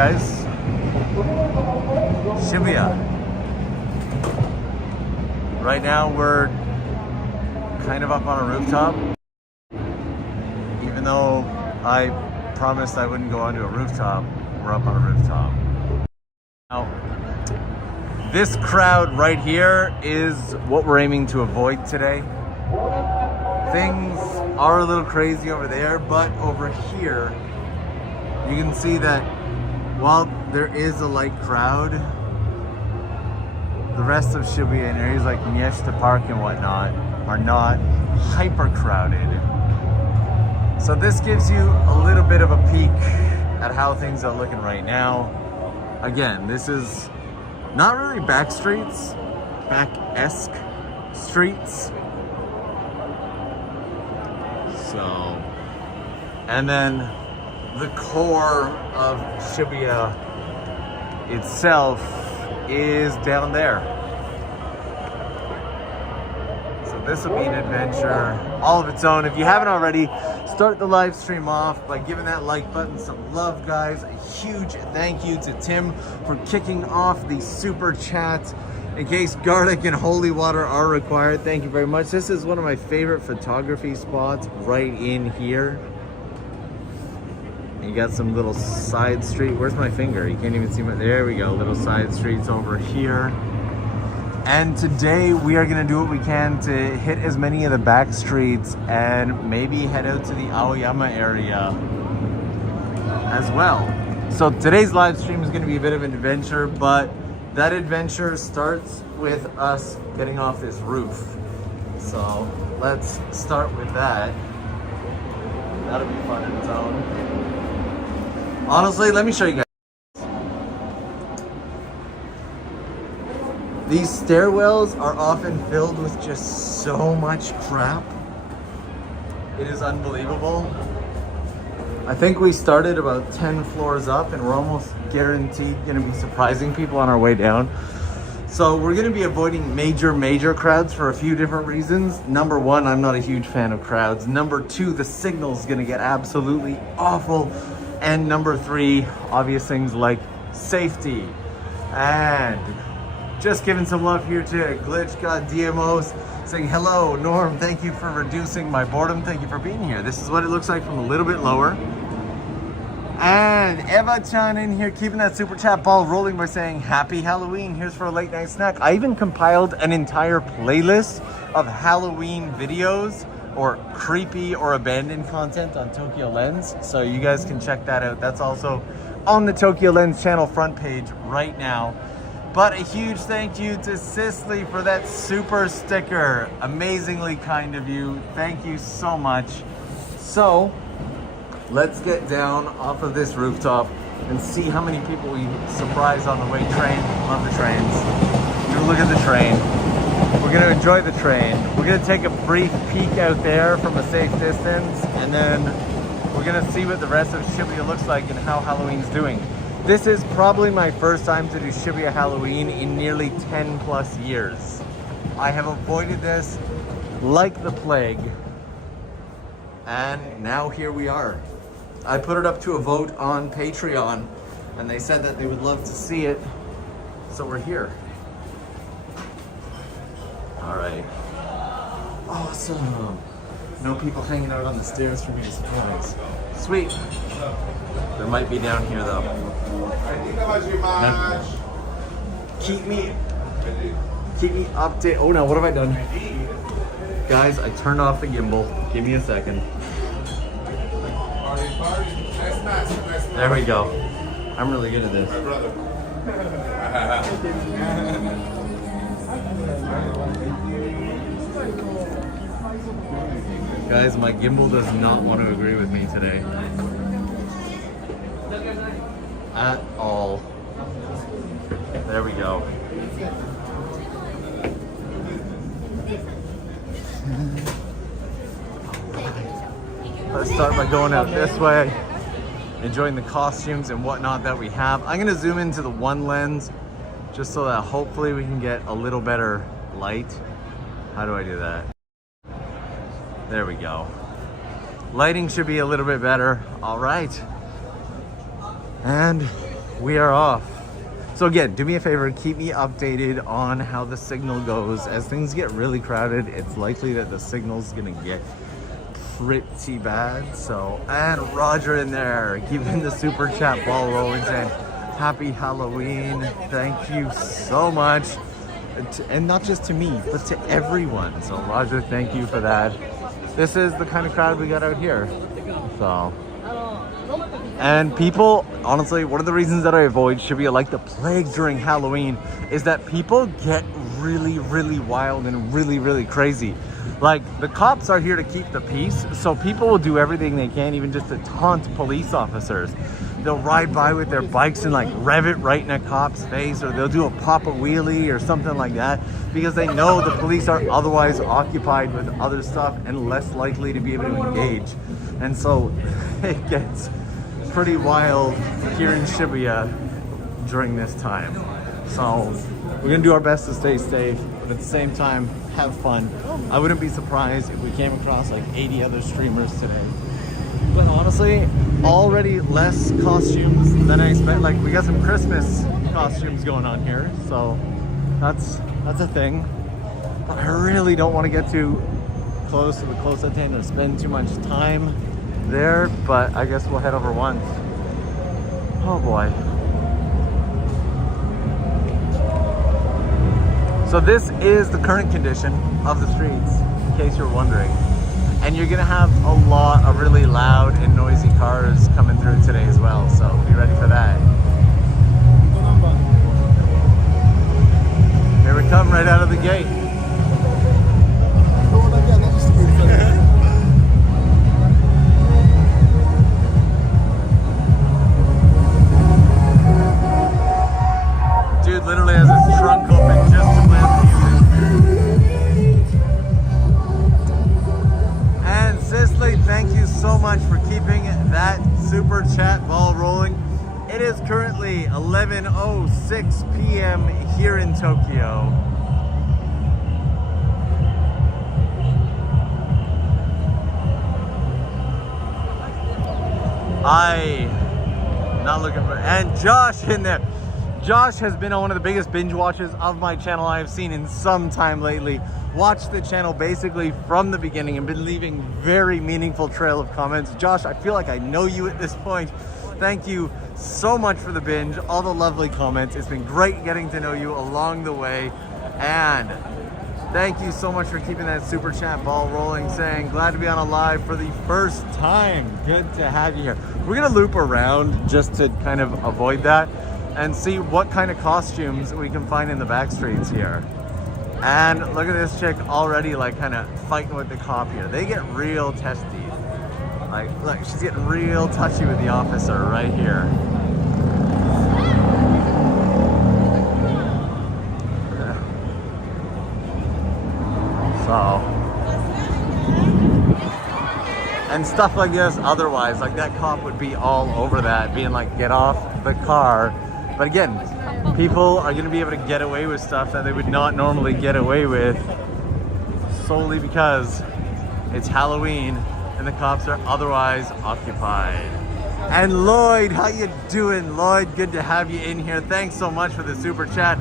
guys. Shibuya. Right now we're kind of up on a rooftop. Even though I promised I wouldn't go onto a rooftop, we're up on a rooftop. Now, this crowd right here is what we're aiming to avoid today. Things are a little crazy over there, but over here, you can see that while there is a light crowd, the rest of Shibuya and areas like Miesta Park and whatnot are not hyper crowded. So this gives you a little bit of a peek at how things are looking right now. Again, this is not really Backstreets, back-esque streets. So, and then the core of Shibuya itself is down there. So this will be an adventure all of its own. If you haven't already, start the live stream off by giving that like button some love, guys. A huge thank you to Tim for kicking off the super chat. In case garlic and holy water are required, thank you very much. This is one of my favorite photography spots right in here. You got some little side street. Where's my finger? You can't even see my, there we go. Little side streets over here. And today we are gonna do what we can to hit as many of the back streets and maybe head out to the Aoyama area as well. So today's live stream is gonna be a bit of an adventure, but that adventure starts with us getting off this roof. So let's start with that. That'll be fun in its own. Honestly, let me show you guys. These stairwells are often filled with just so much crap. It is unbelievable. I think we started about 10 floors up and we're almost guaranteed gonna be surprising people on our way down. So we're gonna be avoiding major crowds for a few different reasons. Number one, I'm not a huge fan of crowds. Number two, the signal's gonna get absolutely awful. And number three, obvious things like safety. And just giving some love here to Glitch God DMOs, saying hello, Norm, thank you for reducing my boredom. Thank you for being here. This is what it looks like from a little bit lower. And Eva-chan in here keeping that super chat ball rolling by saying happy Halloween. Here's for a late night snack. I even compiled an entire playlist of Halloween videos or creepy or abandoned content on TOKYOLENS. So you guys can check that out. That's also on the TOKYOLENS channel front page right now. But a huge thank you to Cicely for that super sticker. Amazingly kind of you. Thank you so much. So let's get down off of this rooftop and see how many people we surprise on the way. Train, love the trains. We're gonna look at the train. We're gonna enjoy the train. We're gonna take a brief peek out there from a safe distance, and then we're gonna see what the rest of Shibuya looks like and how Halloween's doing. This is probably my first time to do Shibuya Halloween in nearly 10 plus years. I have avoided this like the plague, and now here we are. I put it up to a vote on Patreon, and they said that they would love to see it, so we're here. All right. Awesome. No people hanging out on the stairs for me to surprise. Sweet. There might be down here though. No. Keep me updated. Oh no, what have I done? Guys, I turned off the gimbal. Give me a second. There we go. I'm really good at this. Guys, my gimbal does not want to agree with me today. At all. There we go. Let's start by going out this way, enjoying the costumes and whatnot that we have. I'm gonna zoom into the one lens just so that hopefully we can get a little better light. How do I do that? There we go. Lighting should be a little bit better. All right. And we are off. So again, do me a favor, keep me updated on how the signal goes. As things get really crowded, it's likely that the signal's gonna get pretty bad. So, and Roger in there, keeping the super chat ball rolling, saying happy Halloween. Thank you so much. And not just to me, but to everyone. So Roger, thank you for that. This is the kind of crowd we got out here. So, and people, honestly, one of the reasons that I avoid Shibuya like the plague during Halloween is that people get really, really wild and really, really crazy. Like, the cops are here to keep the peace, so people will do everything they can, even just to taunt police officers. They'll ride by with their bikes and like rev it right in a cop's face, or they'll do a pop-a wheelie or something like that, because they know the police are otherwise occupied with other stuff and less likely to be able to engage. And so it gets pretty wild here in Shibuya during this time. So we're gonna do our best to stay safe, but at the same time, have fun. I wouldn't be surprised if we came across like 80 other streamers today. But honestly, already less costumes than I expect. Like, we got some Christmas costumes going on here, so that's a thing. But I really don't want to get too close to the Kosaten or spend too much time there, but I guess we'll head over once. Oh boy. So this is the current condition of the streets, in case you're wondering. And you're gonna have a lot of really loud and noisy cars coming through today as well, so be ready for that. Here we come right out of the gate. Dude literally has his trunk open just to play the music. And Cicely, thank you so much for keeping that super chat ball rolling. It is currently 11:06 p.m. here in Tokyo. Not looking for, and Josh in there. Josh has been on one of the biggest binge watches of my channel I have seen in some time lately. Watched the channel basically from the beginning and been leaving very meaningful trail of comments. Josh, I feel like I know you at this point. Thank you so much for the binge, all the lovely comments. It's been great getting to know you along the way. And thank you so much for keeping that super chat ball rolling, saying glad to be on a live for the first time. Good to have you here. We're gonna loop around just to kind of avoid that and see what kind of costumes we can find in the Backstreets here. And look at this chick already like kind of fighting with the cop here. They get real testy. Like, look, she's getting real touchy with the officer right here. So, and stuff like this otherwise, like that cop would be all over that, being like, get off the car. But again, people are going to be able to get away with stuff that they would not normally get away with solely because it's Halloween and the cops are otherwise occupied. And Lloyd, how you doing, Lloyd? Good to have you in here. Thanks so much for the super chat.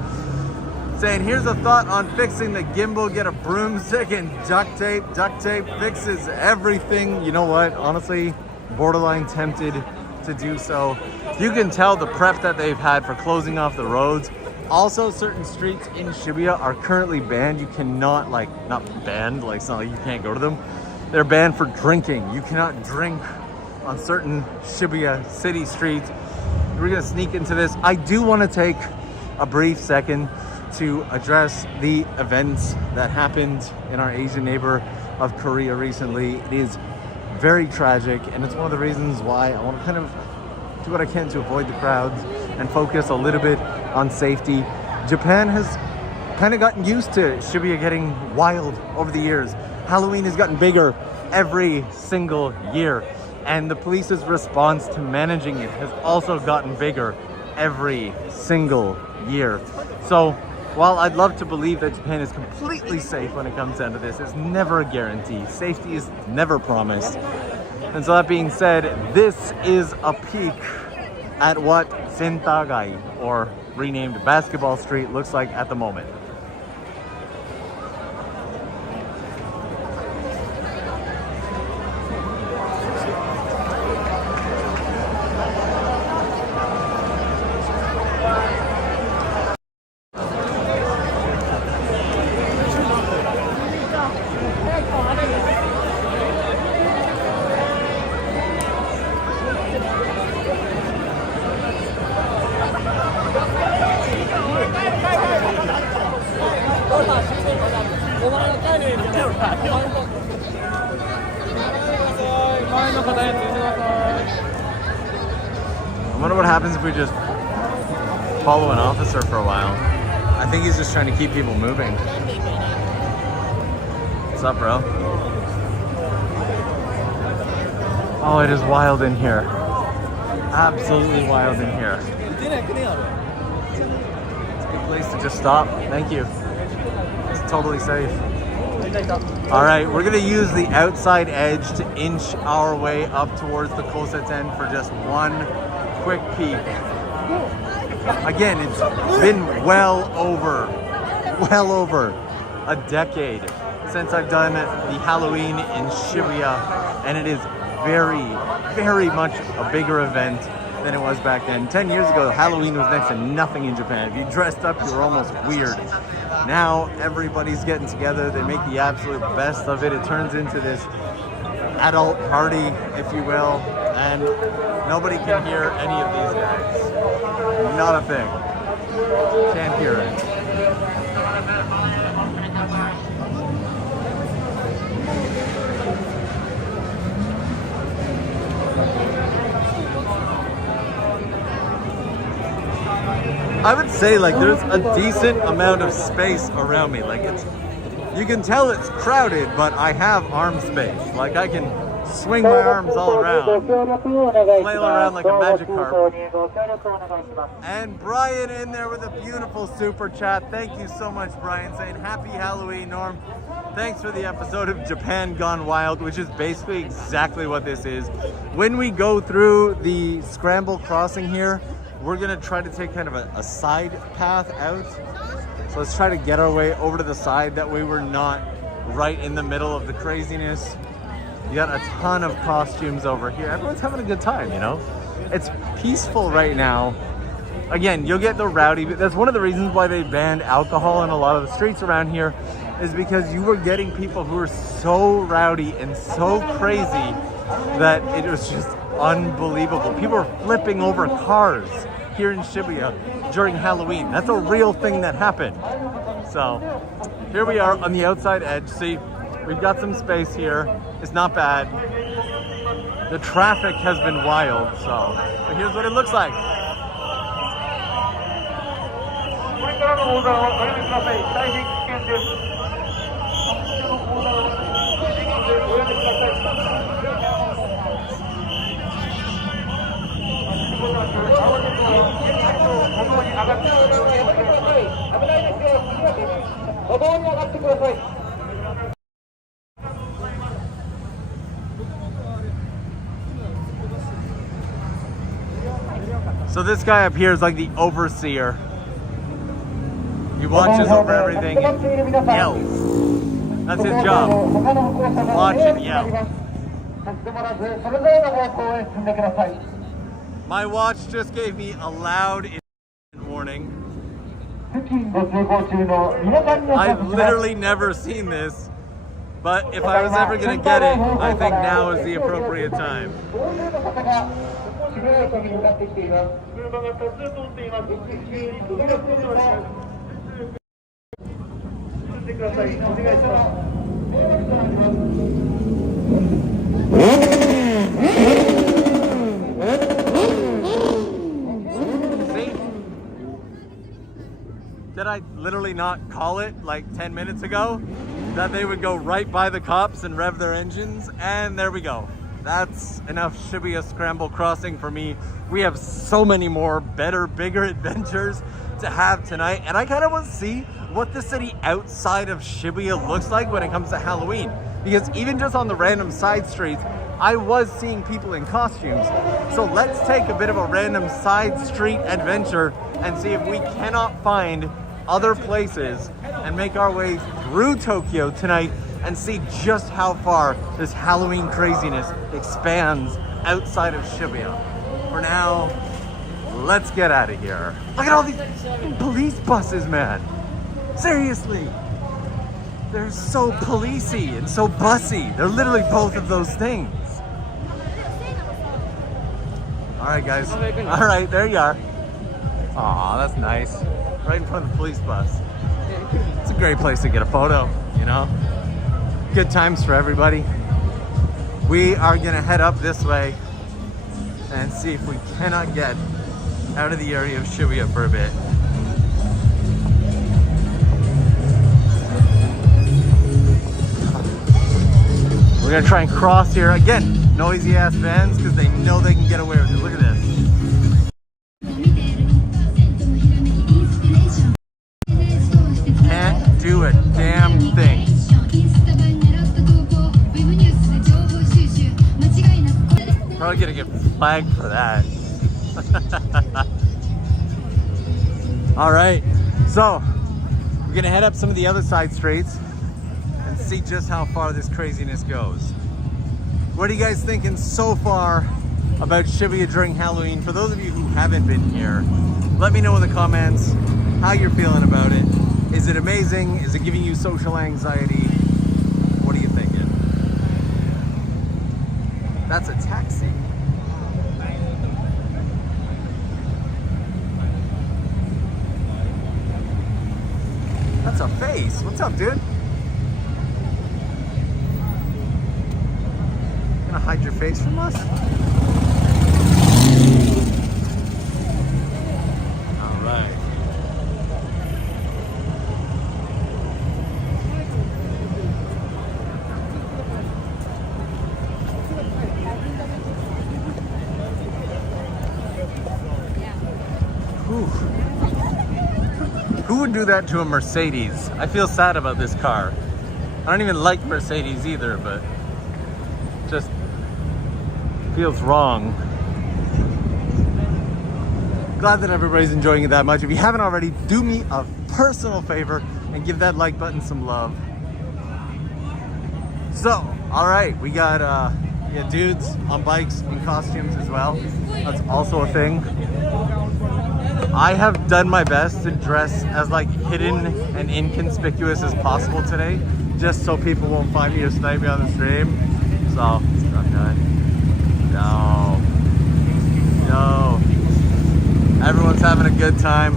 Saying, here's a thought on fixing the gimbal. Get a broomstick and duct tape. Duct tape fixes everything. You know what? Honestly, borderline tempted to do so. You can tell the prep that they've had for closing off the roads. Also, certain streets in Shibuya are currently banned. You cannot, like, not banned, like it's not like you can't go to them. They're banned for drinking. You cannot drink on certain Shibuya city streets. We're gonna sneak into this. I do want to take a brief second to address the events that happened in our Asian neighbor of Korea recently. It is very tragic, and it's one of the reasons why I want to kind of do what I can to avoid the crowds and focus a little bit on safety. Japan has kind of gotten used to Shibuya getting wild over the years. Halloween has gotten bigger every single year, and the police's response to managing it has also gotten bigger every single year. So while I'd love to believe that Japan is completely safe when it comes down to this, it's never a guarantee. Safety is never promised. And so that being said, this is a peek at what Sentagai, or renamed Basketball Street, looks like at the moment. I wonder what happens if we just follow an officer for a while. I think he's just trying to keep people moving. What's up, bro? Oh, it is wild in here. Absolutely wild in here. It's a good place to just stop. Thank you. It's totally safe. All right, we're gonna use the outside edge to inch our way up towards the Koseten for just one quick peek. Again, it's been well over a decade since I've done the Halloween in Shibuya, and it is very, very much a bigger event than it was back then. 10 years ago, Halloween was next to nothing in Japan. If you dressed up, you were almost weird. Now, everybody's getting together. They make the absolute best of it. It turns into this adult party, if you will, and nobody can hear any of these guys. Not a thing. Can't hear it. I would say like there's a decent amount of space around me. Like you can tell it's crowded, but I have arm space. Like I can swing my arms all around, flail around like a magic carp. And Brian in there with a beautiful super chat. Thank you so much, Brian, saying happy Halloween, Norm. Thanks for the episode of Japan Gone Wild, which is basically exactly what this is. When we go through the scramble crossing here, we're gonna try to take kind of a side path out. So let's try to get our way over to the side. That way we're not right in the middle of the craziness. You got a ton of costumes over here. Everyone's having a good time, you know? It's peaceful right now. Again, you'll get the rowdy, but that's one of the reasons why they banned alcohol in a lot of the streets around here, is because you were getting people who were so rowdy and so crazy that it was just unbelievable. People were flipping over cars here in Shibuya during Halloween. That's a real thing that happened. So here we are on the outside edge. See, we've got some space here. It's not bad. The traffic has been wild, so but here's what it looks like. So this guy up here is like the overseer. He watches over everything and yells. That's his job. Watch and yell. My watch just gave me a loud warning. I've literally never seen this, but if I was ever going to get it, I think now is the appropriate time. Did I literally not call it like 10 minutes ago that they would go right by the cops and rev their engines? And there we go. That's enough Shibuya Scramble Crossing for me. We have so many more better, bigger adventures to have tonight. And I kind of want to see what the city outside of Shibuya looks like when it comes to Halloween. Because even just on the random side streets, I was seeing people in costumes. So let's take a bit of a random side street adventure and see if we cannot find other places and make our way through Tokyo tonight and see just how far this Halloween craziness expands outside of Shibuya. For now, let's get out of here. Look at all these police buses, man. Seriously. They're so policey and so bussy. They're literally both of those things. All right, guys. All right, there you are. Aw, that's nice. Right in front of the police bus. It's a great place to get a photo, you know? Good times for everybody. We are gonna head up this way and see if we cannot get out of the area of Shibuya for a bit. We're gonna try and cross here. Again, noisy ass vans because they know they can get away with it. Look at this. Can't do a damn thing. Probably gonna get flagged for that. All right, so we're gonna head up some of the other side streets and see just how far this craziness goes. What are you guys thinking so far about Shibuya during Halloween? For those of you who haven't been here, let me know in the comments how you're feeling about it. Is it amazing? Is it giving you social anxiety? What are you thinking? That's a taxi. That's a face. What's up, dude? Gonna hide your face from us? All right. Who would do that to a Mercedes? I feel sad about this car. I don't even like Mercedes either, but just feels wrong. Glad that everybody's enjoying it that much. If you haven't already, do me a personal favor and give that like button some love. So, all right, we got dudes on bikes in costumes as well. That's also a thing. I have done my best to dress as like hidden and inconspicuous as possible today, just so people won't find me or snipe me on the stream. So, I'm done. No. Everyone's having a good time.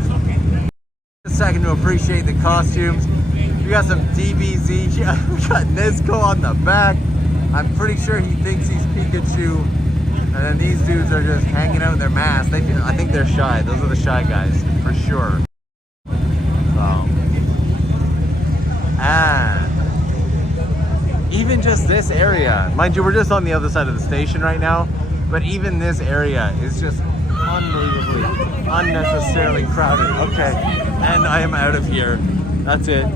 A second to appreciate the costumes. We got some DBZ. We got Nezuko on the back. I'm pretty sure he thinks he's Pikachu. And then these dudes are just hanging out in their masks. I think they're shy. Those are the shy guys, for sure. So. And even just this area, mind you, we're just on the other side of the station right now, but even this area is just unbelievably, unnecessarily crowded. Okay, and I am out of here. That's it.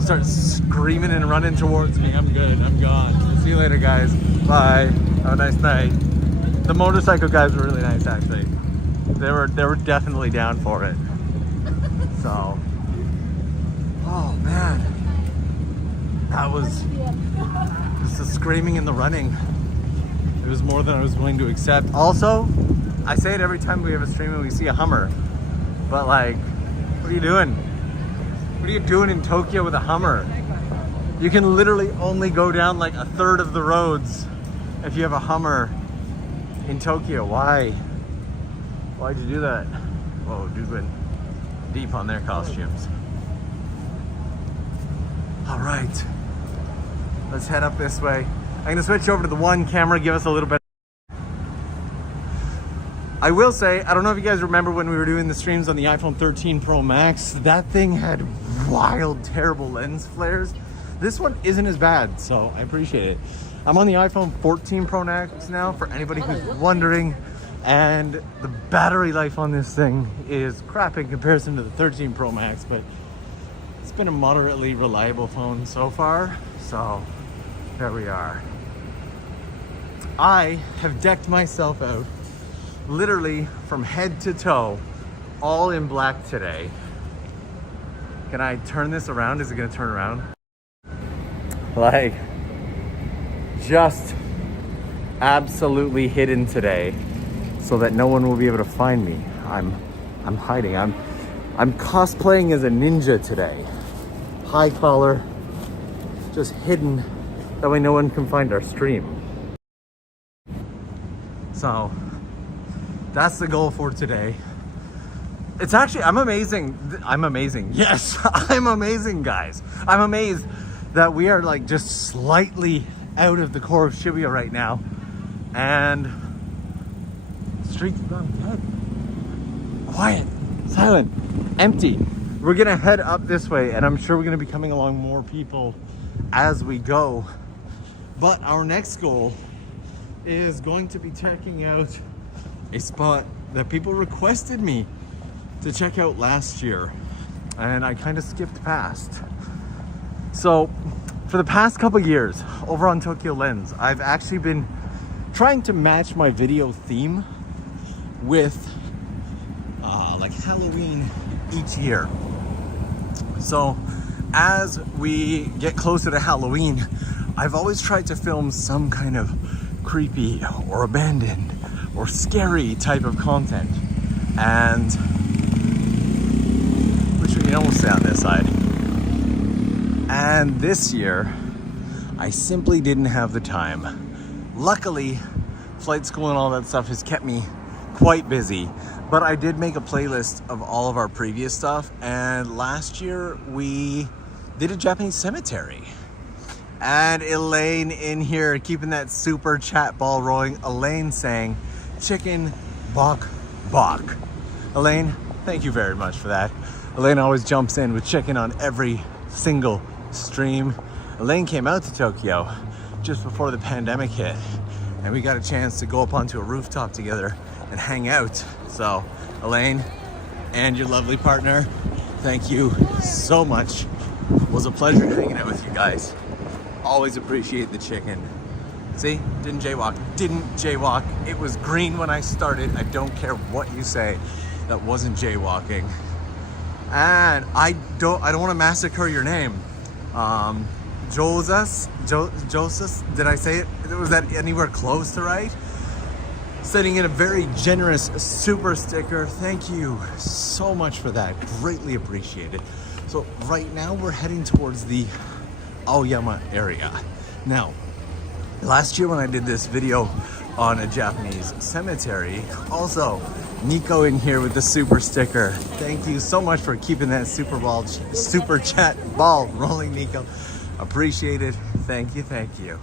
Start screaming and running towards me. I'm good. I'm gone. See you later, guys. Bye. Have a nice night. The motorcycle guys were really nice, actually. They were definitely down for it. So, oh man, that was just the screaming and the running. It was more than I was willing to accept. Also, I say it every time we have a stream and we see a Hummer, but like, what are you doing? What are you doing in Tokyo with a Hummer? You can literally only go down like a third of the roads if you have a Hummer in Tokyo. Why? Why'd you do that? Whoa, dude went deep on their costumes. All right, let's head up this way. I'm gonna switch over to the one camera, give us a little bit. I will say, I don't know if you guys remember when we were doing the streams on the iPhone 13 Pro Max, that thing had wild, terrible lens flares. This one isn't as bad, so I appreciate it. I'm on the iPhone 14 Pro Max now, for anybody who's wondering, and the battery life on this thing is crap in comparison to the 13 Pro Max, but it's been a moderately reliable phone so far, so there we are. I have decked myself out literally from head to toe, all in black today. Can I turn this around? Is it gonna turn around? Like, just absolutely hidden today so that no one will be able to find me. I'm hiding. I'm cosplaying as a ninja today. High collar, just hidden. That way no one can find our stream. So that's the goal for today. It's actually, I'm amazing. Yes, I'm amazing, guys. I'm amazed that we are like just slightly out of the core of Shibuya right now. And the streets have gone dead. Quiet, silent, empty. We're gonna head up this way, and I'm sure we're gonna be coming along more people as we go. But our next goal is going to be checking out a spot that people requested me to check out last year, and I kind of skipped past. So for the past couple years over on TOKYOLENS, I've actually been trying to match my video theme with like Halloween each year. So as we get closer to Halloween, I've always tried to film some kind of creepy or abandoned or scary type of content. And which we can almost say on this side. And this year, I simply didn't have the time. Luckily, flight school and all that stuff has kept me quite busy, but I did make a playlist of all of our previous stuff, and last year we did a Japanese cemetery. And Elaine in here keeping that super chat ball rolling. Elaine saying, chicken bok bok. Elaine, thank you very much for that. Elaine always jumps in with chicken on every single stream. Elaine came out to Tokyo just before the pandemic hit, and we got a chance to go up onto a rooftop together and hang out. So Elaine and your lovely partner, thank you so much. It was a pleasure hanging out with you guys. Always appreciate the chicken. See, didn't jaywalk. It was green when I started. I don't care what you say. That wasn't jaywalking. And I don't want to massacre your name. Joseph, did I say it? Was that anywhere close to right? Sending in a very generous super sticker. Thank you so much for that. Greatly appreciated. So right now we're heading towards the Aoyama area. Now, last year when I did this video on a Japanese cemetery, also Nico in here with the super sticker. Thank you so much for keeping that super chat ball rolling, Nico. Appreciate it. Thank you.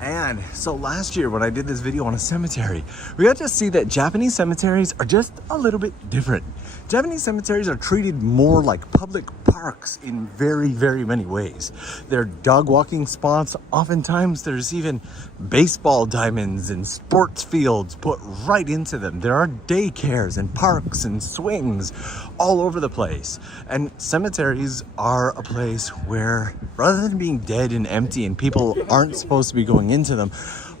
And so last year when I did this video on a cemetery, we got to see that Japanese cemeteries are just a little bit different. Japanese cemeteries are treated more like public parks in very, very many ways. They're dog walking spots. Oftentimes there's even baseball diamonds and sports fields put right into them. There are daycares and parks and swings all over the place. And cemeteries are a place where, rather than being dead and empty and people aren't supposed to be going into them,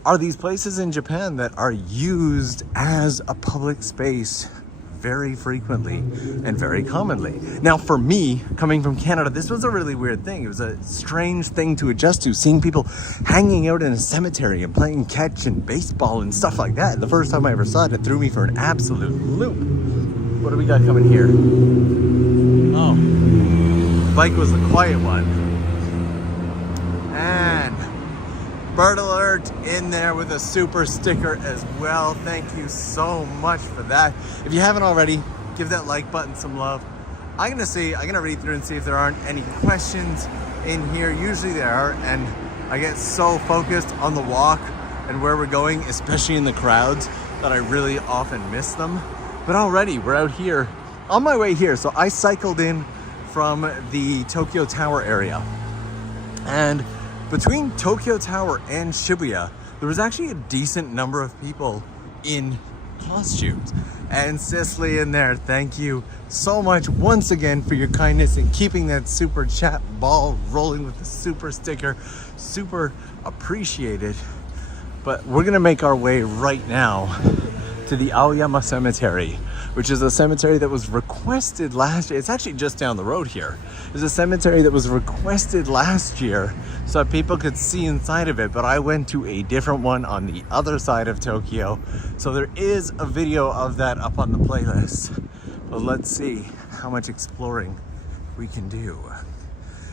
are these places in Japan that are used as a public space very frequently and very commonly. Now for me, coming from Canada, this was a really weird thing. It was a strange thing to adjust to, seeing people hanging out in a cemetery and playing catch and baseball and stuff like that. The first time I ever saw it, it threw me for an absolute loop. What do we got coming here? Oh, bike was the quiet one. And Bird Alert in there with a super sticker as well. Thank you so much for that. If you haven't already, give that like button some love. I'm gonna read through and see if there aren't any questions in here. Usually there are, and I get so focused on the walk and where we're going, especially in the crowds, that I really often miss them. But already we're out here on my way here. So I cycled in from the Tokyo Tower area, and between Tokyo Tower and Shibuya, there was actually a decent number of people in costumes. And Cicely in there, thank you so much once again for your kindness and keeping that super chat ball rolling with the super sticker. Super appreciated. But we're gonna make our way right now to the Aoyama Cemetery, which is a cemetery that was requested last year. It's actually just down the road here. It's a cemetery that was requested last year so that people could see inside of it, but I went to a different one on the other side of Tokyo. So there is a video of that up on the playlist. But let's see how much exploring we can do.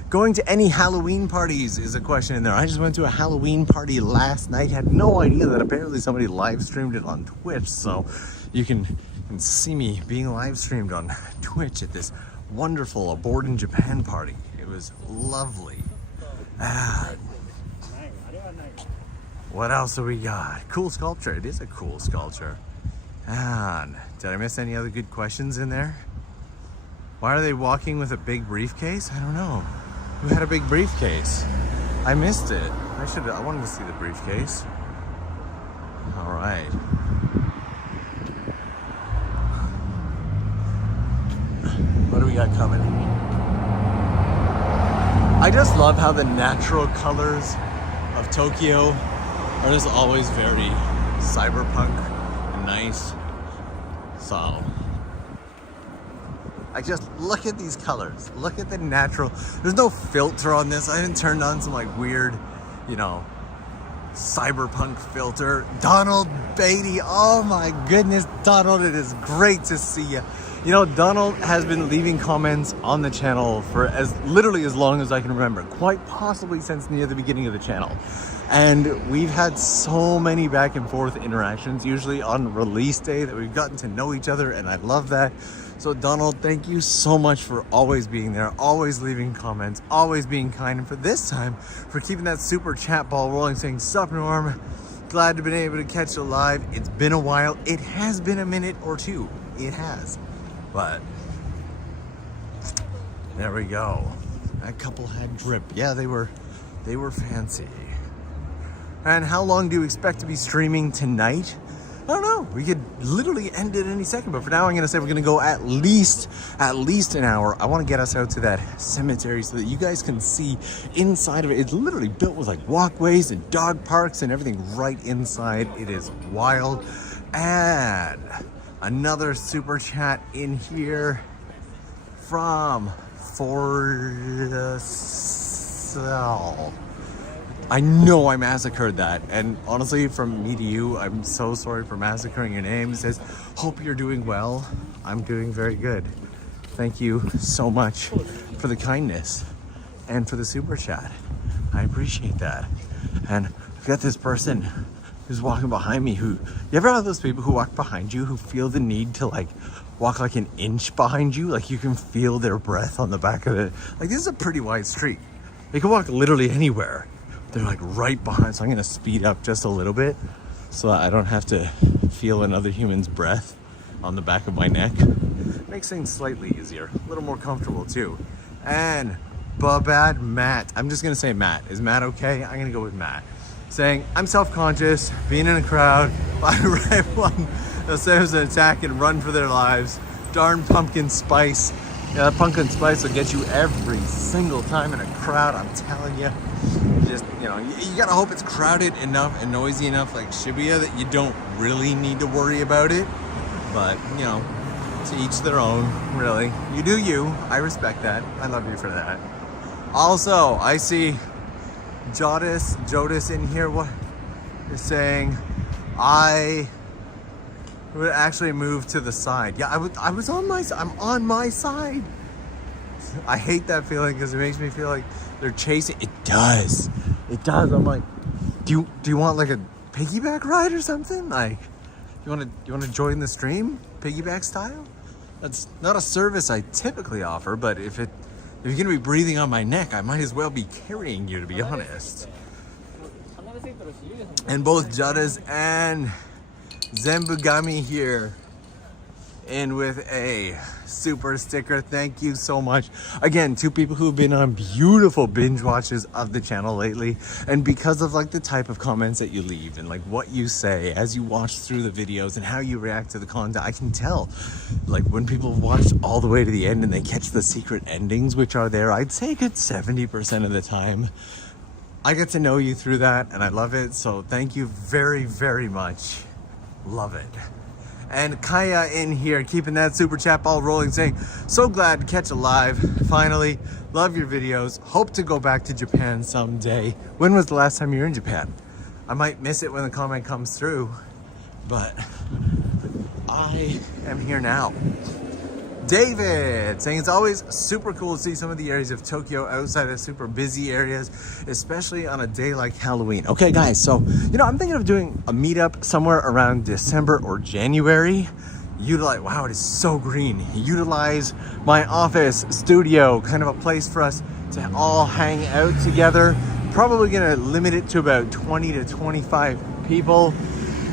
Going to any Halloween parties is a question in there. I just went to a Halloween party last night. Had no idea that apparently somebody live streamed it on Twitch. So you can see me being live streamed on Twitch at this wonderful Aboard in Japan party. It was lovely. What else do we got? Cool sculpture. It is a cool sculpture. And did I miss any other good questions in there? Why are they walking with a big briefcase? I don't know. Who had a big briefcase? I missed it. I wanted to see the briefcase. All right. What do we got coming? I just love how the natural colors of Tokyo are just always very cyberpunk and nice. So I just look at these colors. Look at the natural. There's no filter on this. I didn't turn on some like weird, you know, cyberpunk filter. Donald Beatty. Oh my goodness, Donald, it is great to see you. You know, Donald has been leaving comments on the channel for literally as long as I can remember, quite possibly since near the beginning of the channel. And we've had so many back and forth interactions, usually on release day, that we've gotten to know each other, and I love that. So Donald, thank you so much for always being there, always leaving comments, always being kind, and for this time, for keeping that super chat ball rolling, saying, "Sup, Norm? Glad to have been able to catch you live. It's been a while." It has been a minute or two. It has. But there we go. That couple had drip. Yeah, they were fancy. And how long do you expect to be streaming tonight? I don't know. We could literally end it any second, but for now I'm gonna say we're gonna go at least an hour. I want to get us out to that cemetery so that you guys can see inside of it. It's literally built with like walkways and dog parks and everything right inside. It is wild. And another super chat in here from Foresia. I know I massacred that, and honestly, from me to you, I'm so sorry for massacring your name. It says, "Hope you're doing well." I'm doing very good. Thank you so much for the kindness and for the super chat. I appreciate that. And I've got this person who's walking behind me you ever have those people who walk behind you who feel the need to like walk like an inch behind you? Like you can feel their breath on the back of it. Like this is a pretty wide street. They can walk literally anywhere. They're like right behind, so I'm gonna speed up just a little bit so I don't have to feel another human's breath on the back of my neck. Makes things slightly easier, a little more comfortable too. And Babad Matt, I'm just gonna say Matt. Is Matt okay? I'm gonna go with Matt. Saying, "I'm self-conscious, being in a crowd, I read one that says an attack and run for their lives. Darn pumpkin spice." Yeah, that pumpkin spice will get you every single time in a crowd, I'm telling you. Just, you know, you gotta hope it's crowded enough and noisy enough like Shibuya that you don't really need to worry about it. But, you know, to each their own, really. You do you. I respect that. I love you for that. Also, I see Jodis in here. What you're saying? I would actually move to the side. Yeah, I was on my side. I'm on my side. I hate that feeling because it makes me feel like they're chasing. It does. I'm like, do you want like a piggyback ride or something? Like, you want to join the stream piggyback style? That's not a service I typically offer, but if you're gonna be breathing on my neck, I might as well be carrying you, to be honest. And both Jadas and Zembugami here in with a super sticker. Thank you so much. Again, two people who've been on beautiful binge watches of the channel lately, and because of like the type of comments that you leave and like what you say as you watch through the videos and how you react to the content, I can tell like when people have watched all the way to the end and they catch the secret endings which are there. I'd say a good 70% of the time I get to know you through that, and I love it. So thank you very, very much. Love it. And Kaya in here, keeping that super chat ball rolling, saying, so glad to catch a live. Finally, love your videos. Hope to go back to Japan someday. When was the last time you were in Japan? I might miss it when the comment comes through, but I am here now. David saying it's always super cool to see some of the areas of Tokyo outside of super busy areas, especially on a day like Halloween. Okay guys, so I'm thinking of doing a meetup somewhere around December or January. Utilize, wow, it is so green. Utilize my office, studio, kind of a place for us to all hang out together. Probably gonna limit it to about 20 to 25 people.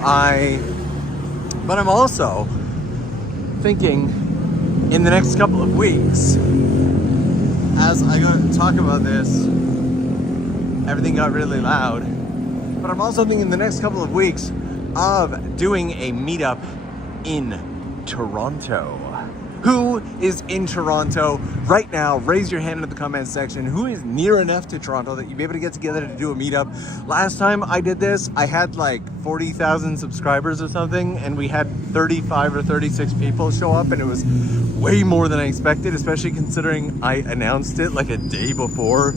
But I'm also thinking in the next couple of weeks, as I go to talk about this, everything got really loud. But I'm also thinking the next couple of weeks of doing a meetup in Toronto. Who is in Toronto right now? Raise your hand in the comment section. Who is near enough to Toronto that you'd be able to get together to do a meetup? Last time I did this, I had like 40,000 subscribers or something, and we had 35 or 36 people show up, and it was way more than I expected, especially considering I announced it like a day before,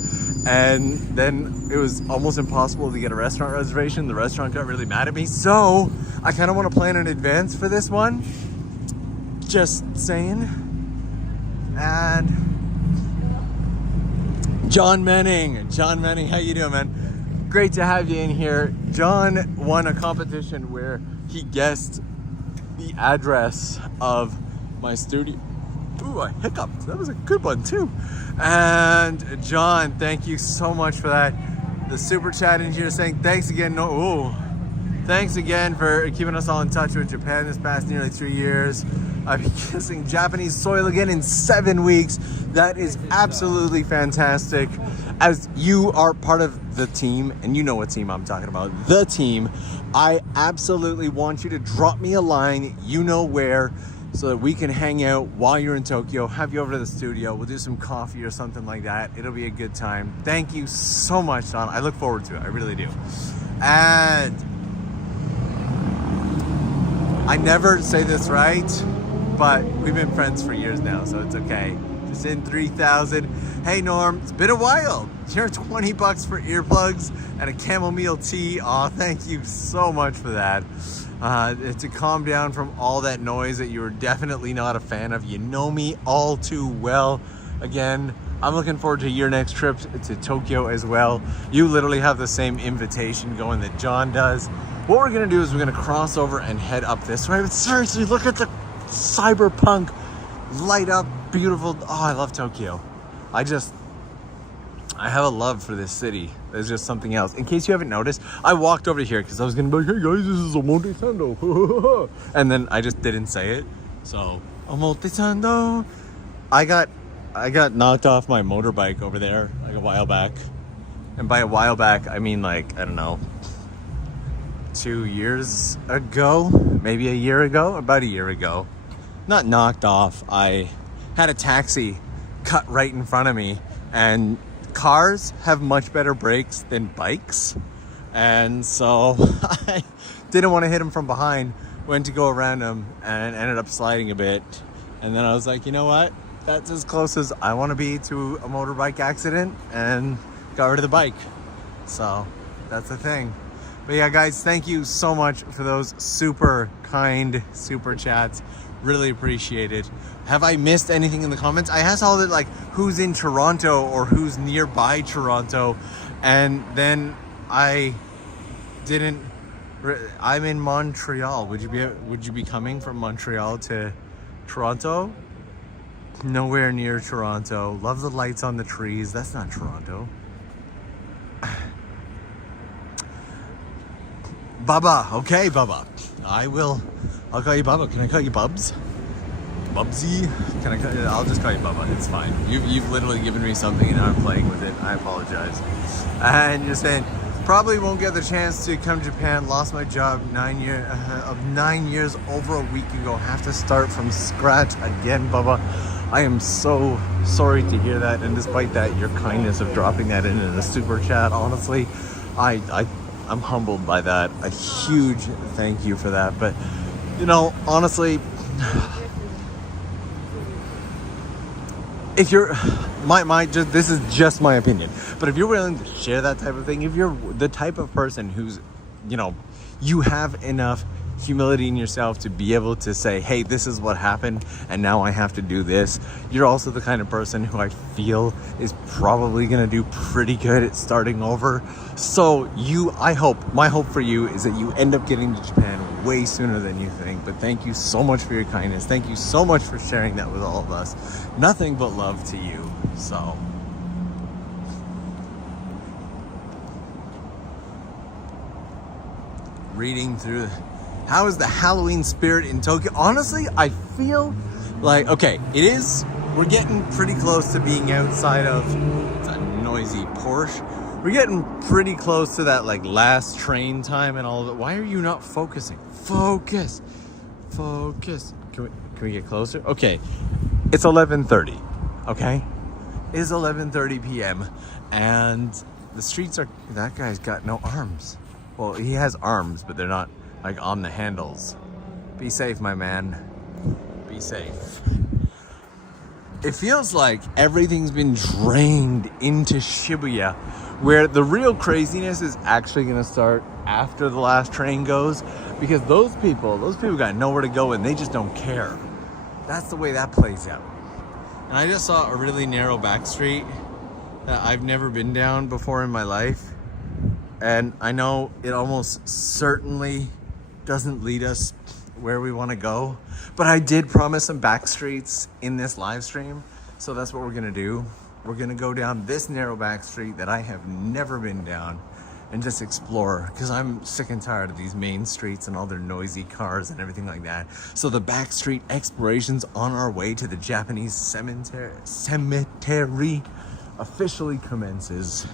and then it was almost impossible to get a restaurant reservation. The restaurant got really mad at me, so I kind of want to plan in advance for this one. Just saying. And John Manning, how you doing, man? Great to have you in here. John won a competition where he guessed the address of my studio. Ooh, I hiccuped. That was a good one too. And John, thank you so much for that. The super chat in here saying thanks again. Thanks again for keeping us all in touch with Japan this past nearly 3 years. I've been kissing Japanese soil again in 7 weeks. That is absolutely fantastic. As you are part of the team, and you know what team I'm talking about, the team, I absolutely want you to drop me a line, you know where, so that we can hang out while you're in Tokyo, have you over to the studio, we'll do some coffee or something like that. It'll be a good time. Thank you so much, Don. I look forward to it, I really do. And I never say this right, but we've been friends for years now, so it's okay. Just in 3,000. Hey Norm, it's been a while. Here are 20 bucks for earplugs and a chamomile tea. Aw, thank you so much for that. To calm down from all that noise that you were definitely not a fan of. You know me all too well. Again, I'm looking forward to your next trip to Tokyo as well. You literally have the same invitation going that John does. What we're gonna do is we're gonna cross over and head up this way. But seriously, look at the cyberpunk light up, beautiful. Oh, I love Tokyo. I have a love for this city. There's just something else. In case you haven't noticed, I walked over here because I was gonna be like, hey guys, this is Omotesando. And then I just didn't say it. So, Omotesando. I got knocked off my motorbike over there like a while back. And by a while back, I mean like, I don't know, 2 years ago, maybe a year ago, about a year ago. Not knocked off, I had a taxi cut right in front of me, and cars have much better brakes than bikes, and so I didn't want to hit him from behind, went to go around him and ended up sliding a bit, and then I was like, you know what, that's as close as I want to be to a motorbike accident, and got rid of the bike. So that's the thing. But yeah guys, thank you so much for those super kind super chats. Really appreciate it. Have I missed anything in the comments? I asked all that, like, who's in Toronto or who's nearby Toronto, and then I didn't. I'm in Montreal. Would you be coming from Montreal to Toronto? Nowhere near Toronto. Love the lights on the trees. That's not Toronto. Baba. Okay, Baba. I'll call you Bubba. Can I call you Bubs? Bubsy? I'll just call you Bubba. It's fine. You've literally given me something and I'm playing with it. I apologize. And you're saying, probably won't get the chance to come to Japan. Lost my job 9 years over a week ago. Have to start from scratch again, Bubba. I am so sorry to hear that, and despite that, your kindness of dropping that in a super chat, honestly, I'm humbled by that. A huge thank you for that. But you know, honestly, if you're this is just my opinion, but if you're willing to share that type of thing, if you're the type of person who's, you know, you have enough humility in yourself to be able to say, hey, this is what happened and now I have to do this, you're also the kind of person who I feel is probably gonna do pretty good at starting over. So my hope for you is that you end up getting to Japan way sooner than you think. But thank you so much for your kindness. Thank you so much for sharing that with all of us. Nothing but love to you. So reading through, how is the Halloween spirit in Tokyo? Honestly, I feel like, okay, we're getting pretty close to being outside of, it's a noisy Porsche. We're getting pretty close to that like last train time and all of it. Why are you not focusing? Focus. Can we get closer? Okay, it's 11:30, okay? It is 11:30 p.m. and the streets are, that guy's got no arms. Well, he has arms, but they're not like on the handles. Be safe, my man. Be safe. It feels like everything's been drained into Shibuya, where the real craziness is actually gonna start after the last train goes, because those people got nowhere to go and they just don't care. That's the way that plays out. And I just saw a really narrow back street that I've never been down before in my life. And I know it almost certainly doesn't lead us where we want to go, but I did promise some back streets in this live stream, so that's what we're gonna do. We're gonna go down this narrow back street that I have never been down and just explore, because I'm sick and tired of these main streets and all their noisy cars and everything like that. So the back street exploration's on our way to the Japanese cemetery officially commences.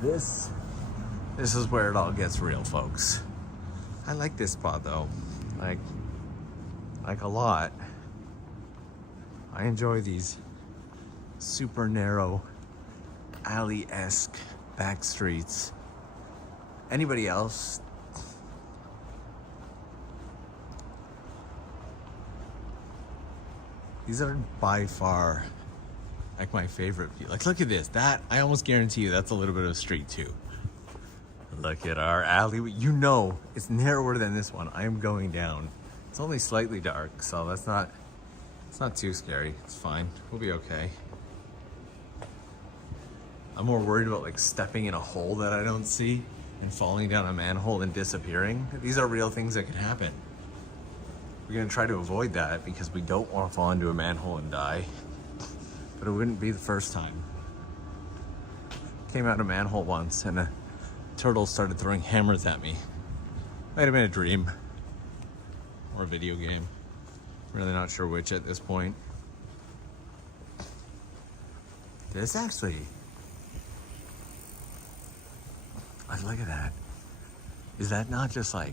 This is where it all gets real, folks. I like this spot though, like a lot. I enjoy these super narrow alley-esque back streets. Anybody else? These are by far like my favorite view. Like, look at this. That, I almost guarantee you that's a little bit of a street too. Look at our alley. You know it's narrower than this one. I am going down. It's only slightly dark, so it's not too scary. It's fine. We'll be okay. I'm more worried about like stepping in a hole that I don't see and falling down a manhole and disappearing. These are real things that can happen. We're gonna try to avoid that because we don't want to fall into a manhole and die. But it wouldn't be the first time. Came out of a manhole once and a turtle started throwing hammers at me. Might have been a dream or a video game. Really not sure which at this point. This actually, look at that. Is that not just like,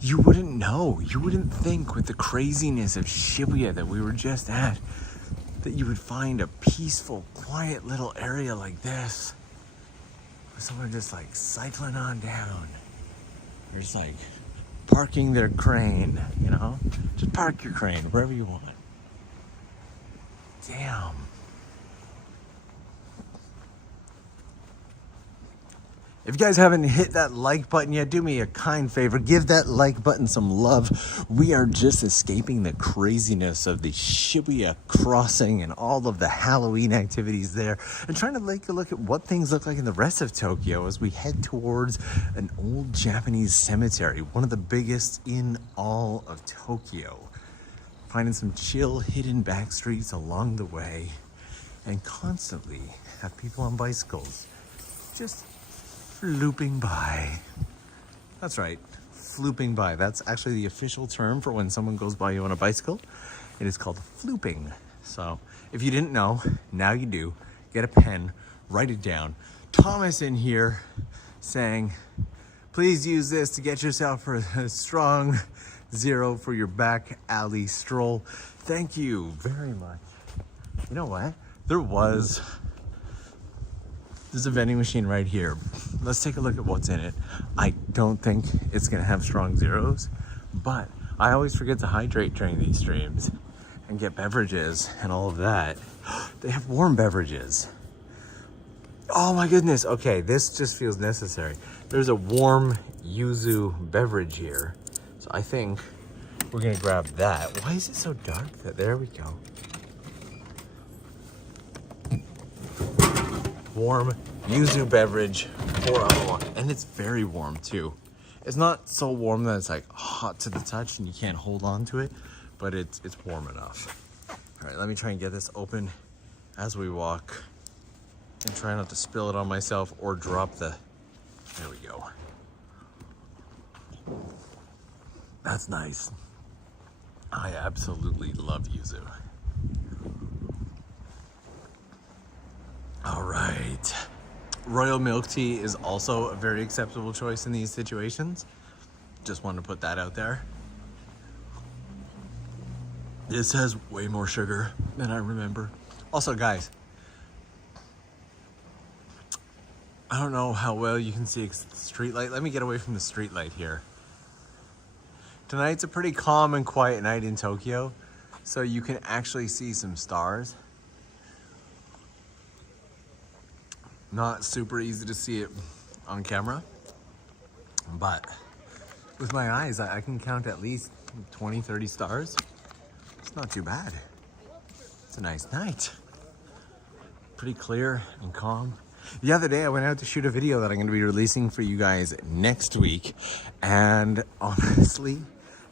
you wouldn't know, you wouldn't think with the craziness of Shibuya that we were just at, that you would find a peaceful, quiet little area like this. Someone just like cycling on down. They're just like parking their crane, you know? Just park your crane wherever you want. Damn. If you guys haven't hit that like button yet, do me a kind favor. Give that like button some love. We are just escaping the craziness of the Shibuya crossing and all of the Halloween activities there, and trying to take a look at what things look like in the rest of Tokyo as we head towards an old Japanese cemetery, one of the biggest in all of Tokyo. Finding some chill, hidden back streets along the way, and constantly have people on bicycles just flooping by. That's right, flooping by. That's actually the official term for when someone goes by you on a bicycle. It is called flooping. So if you didn't know, now you do. Get a pen, write it down. Thomas in here saying, please use this to get yourself for a strong 0 for your back alley stroll. Thank you very much. You know what? There's a vending machine right here. Let's take a look at what's in it. I don't think it's gonna have strong zeros, but I always forget to hydrate during these streams and get beverages and all of that. They have warm beverages. Oh my goodness. Okay, this just feels necessary. There's a warm yuzu beverage here. So I think we're gonna grab that. Why is it so dark? There we go. Warm yuzu beverage, 4-hour one. And it's very warm too. It's not so warm that it's like hot to the touch and you can't hold on to it, but it's warm enough. All right, let me try and get this open as we walk and try not to spill it on myself or drop the, there we go. That's nice. I absolutely love yuzu. All right. Royal milk tea is also a very acceptable choice in these situations. Just wanted to put that out there. This has way more sugar than I remember. Also, guys, I don't know how well you can see the street light. Let me get away from the street light here. Tonight's a pretty calm and quiet night in Tokyo, so you can actually see some stars. Not super easy to see it on camera, but with my eyes, I can count at least 20, 30 stars. It's not too bad. It's a nice night. Pretty clear and calm. The other day I went out to shoot a video that I'm going to be releasing for you guys next week. And honestly,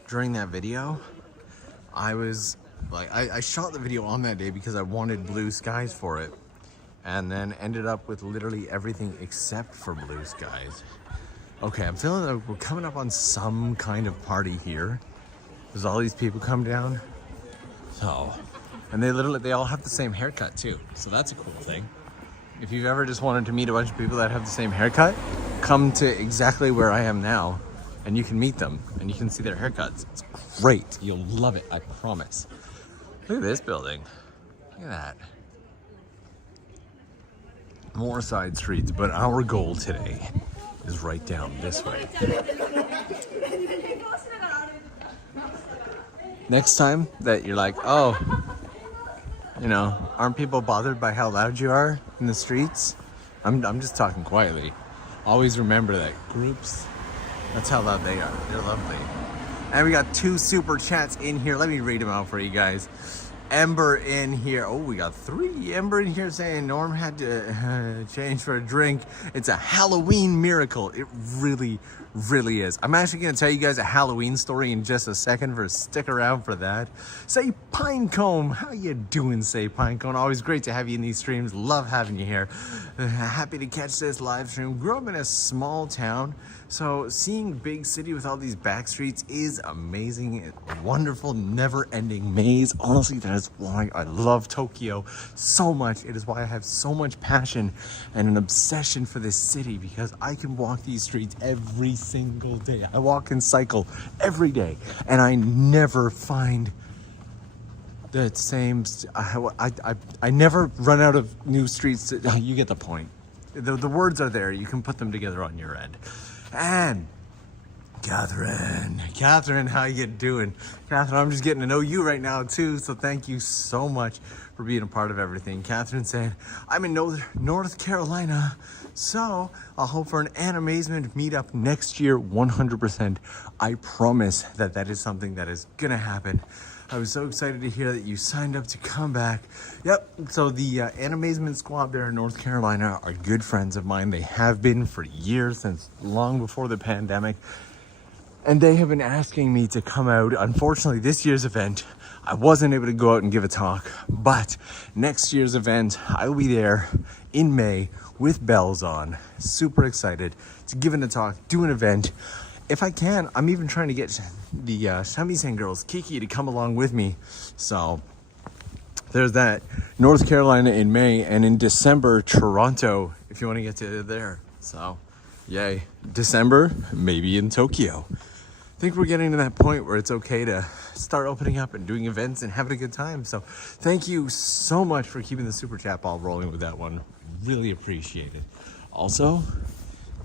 during that video, I was like, I shot the video on that day because I wanted blue skies for it. And then ended up with literally everything except for blue skies. Okay, I'm feeling like we're coming up on some kind of party here. There's all these people come down. So, and they all have the same haircut too. So that's a cool thing. If you've ever just wanted to meet a bunch of people that have the same haircut, come to exactly where I am now and you can meet them and you can see their haircuts. It's great. You'll love it, I promise. Look at this building. Look at that. More side streets, but our goal today is right down this way. Next time that you're like, oh, you know, aren't people bothered by how loud you are in the streets? I'm just talking quietly. Always remember that groups, that's how loud they are. They're lovely. And we got 2 super chats in here. Let me read them out for you guys. Ember in here. Oh, we got 3. Ember in here saying Norm had to change for a drink. It's a Halloween miracle. It really, really is. I'm actually going to tell you guys a Halloween story in just a second. Stick around for that. Say Pinecomb. How you doing, Say Pinecomb? Always great to have you in these streams. Love having you here. Happy to catch this live stream. Grew up in a small town, so seeing big city with all these Backstreets is amazing. It's wonderful, never-ending maze. Honestly, that is why I love Tokyo so much. It is why I have so much passion and an obsession for this city, because I can walk these streets every single day. I walk and cycle every day, and I never find the same. I never run out of new streets. You get the point. The words are there. You can put them together on your end. And Catherine, how you doing? Catherine, I'm just getting to know you right now too, so thank you so much for being a part of everything. Catherine saying, I'm in North Carolina, so I'll hope for an Animazement meetup next year, 100%. I promise that is something that is gonna happen. I was so excited to hear that you signed up to come back. Yep, so the Animazement squad there in North Carolina are good friends of mine. They have been for years, since long before the pandemic. And they have been asking me to come out. Unfortunately, this year's event, I wasn't able to go out and give a talk, but next year's event, I will be there in May with bells on. Super excited to give a talk, do an event. If I can, I'm even trying to get the Shamisen girls, Kiki, to come along with me. So there's that. North Carolina in May, and in December, Toronto, if you want to get to there. So yay. December, maybe in Tokyo. think we're getting to that point where it's okay to start opening up and doing events and having a good time. So thank you so much for keeping the super chat ball rolling with that one. Really appreciate it. Also,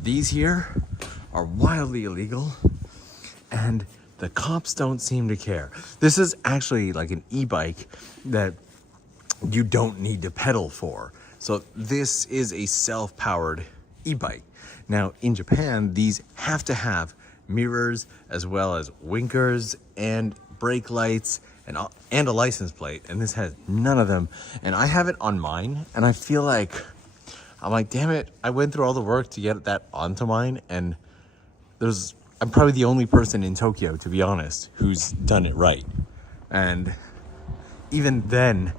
these here are wildly illegal and the cops don't seem to care. This is actually like an e-bike that you don't need to pedal for. So this is a self-powered e-bike. Now in Japan, these have to have mirrors as well as winkers and brake lights and a license plate, and this has none of them. And I have it on mine, and I feel like I'm like, damn it, I went through all the work to get that onto mine, and I'm probably the only person in Tokyo, to be honest, who's done it right. And even then,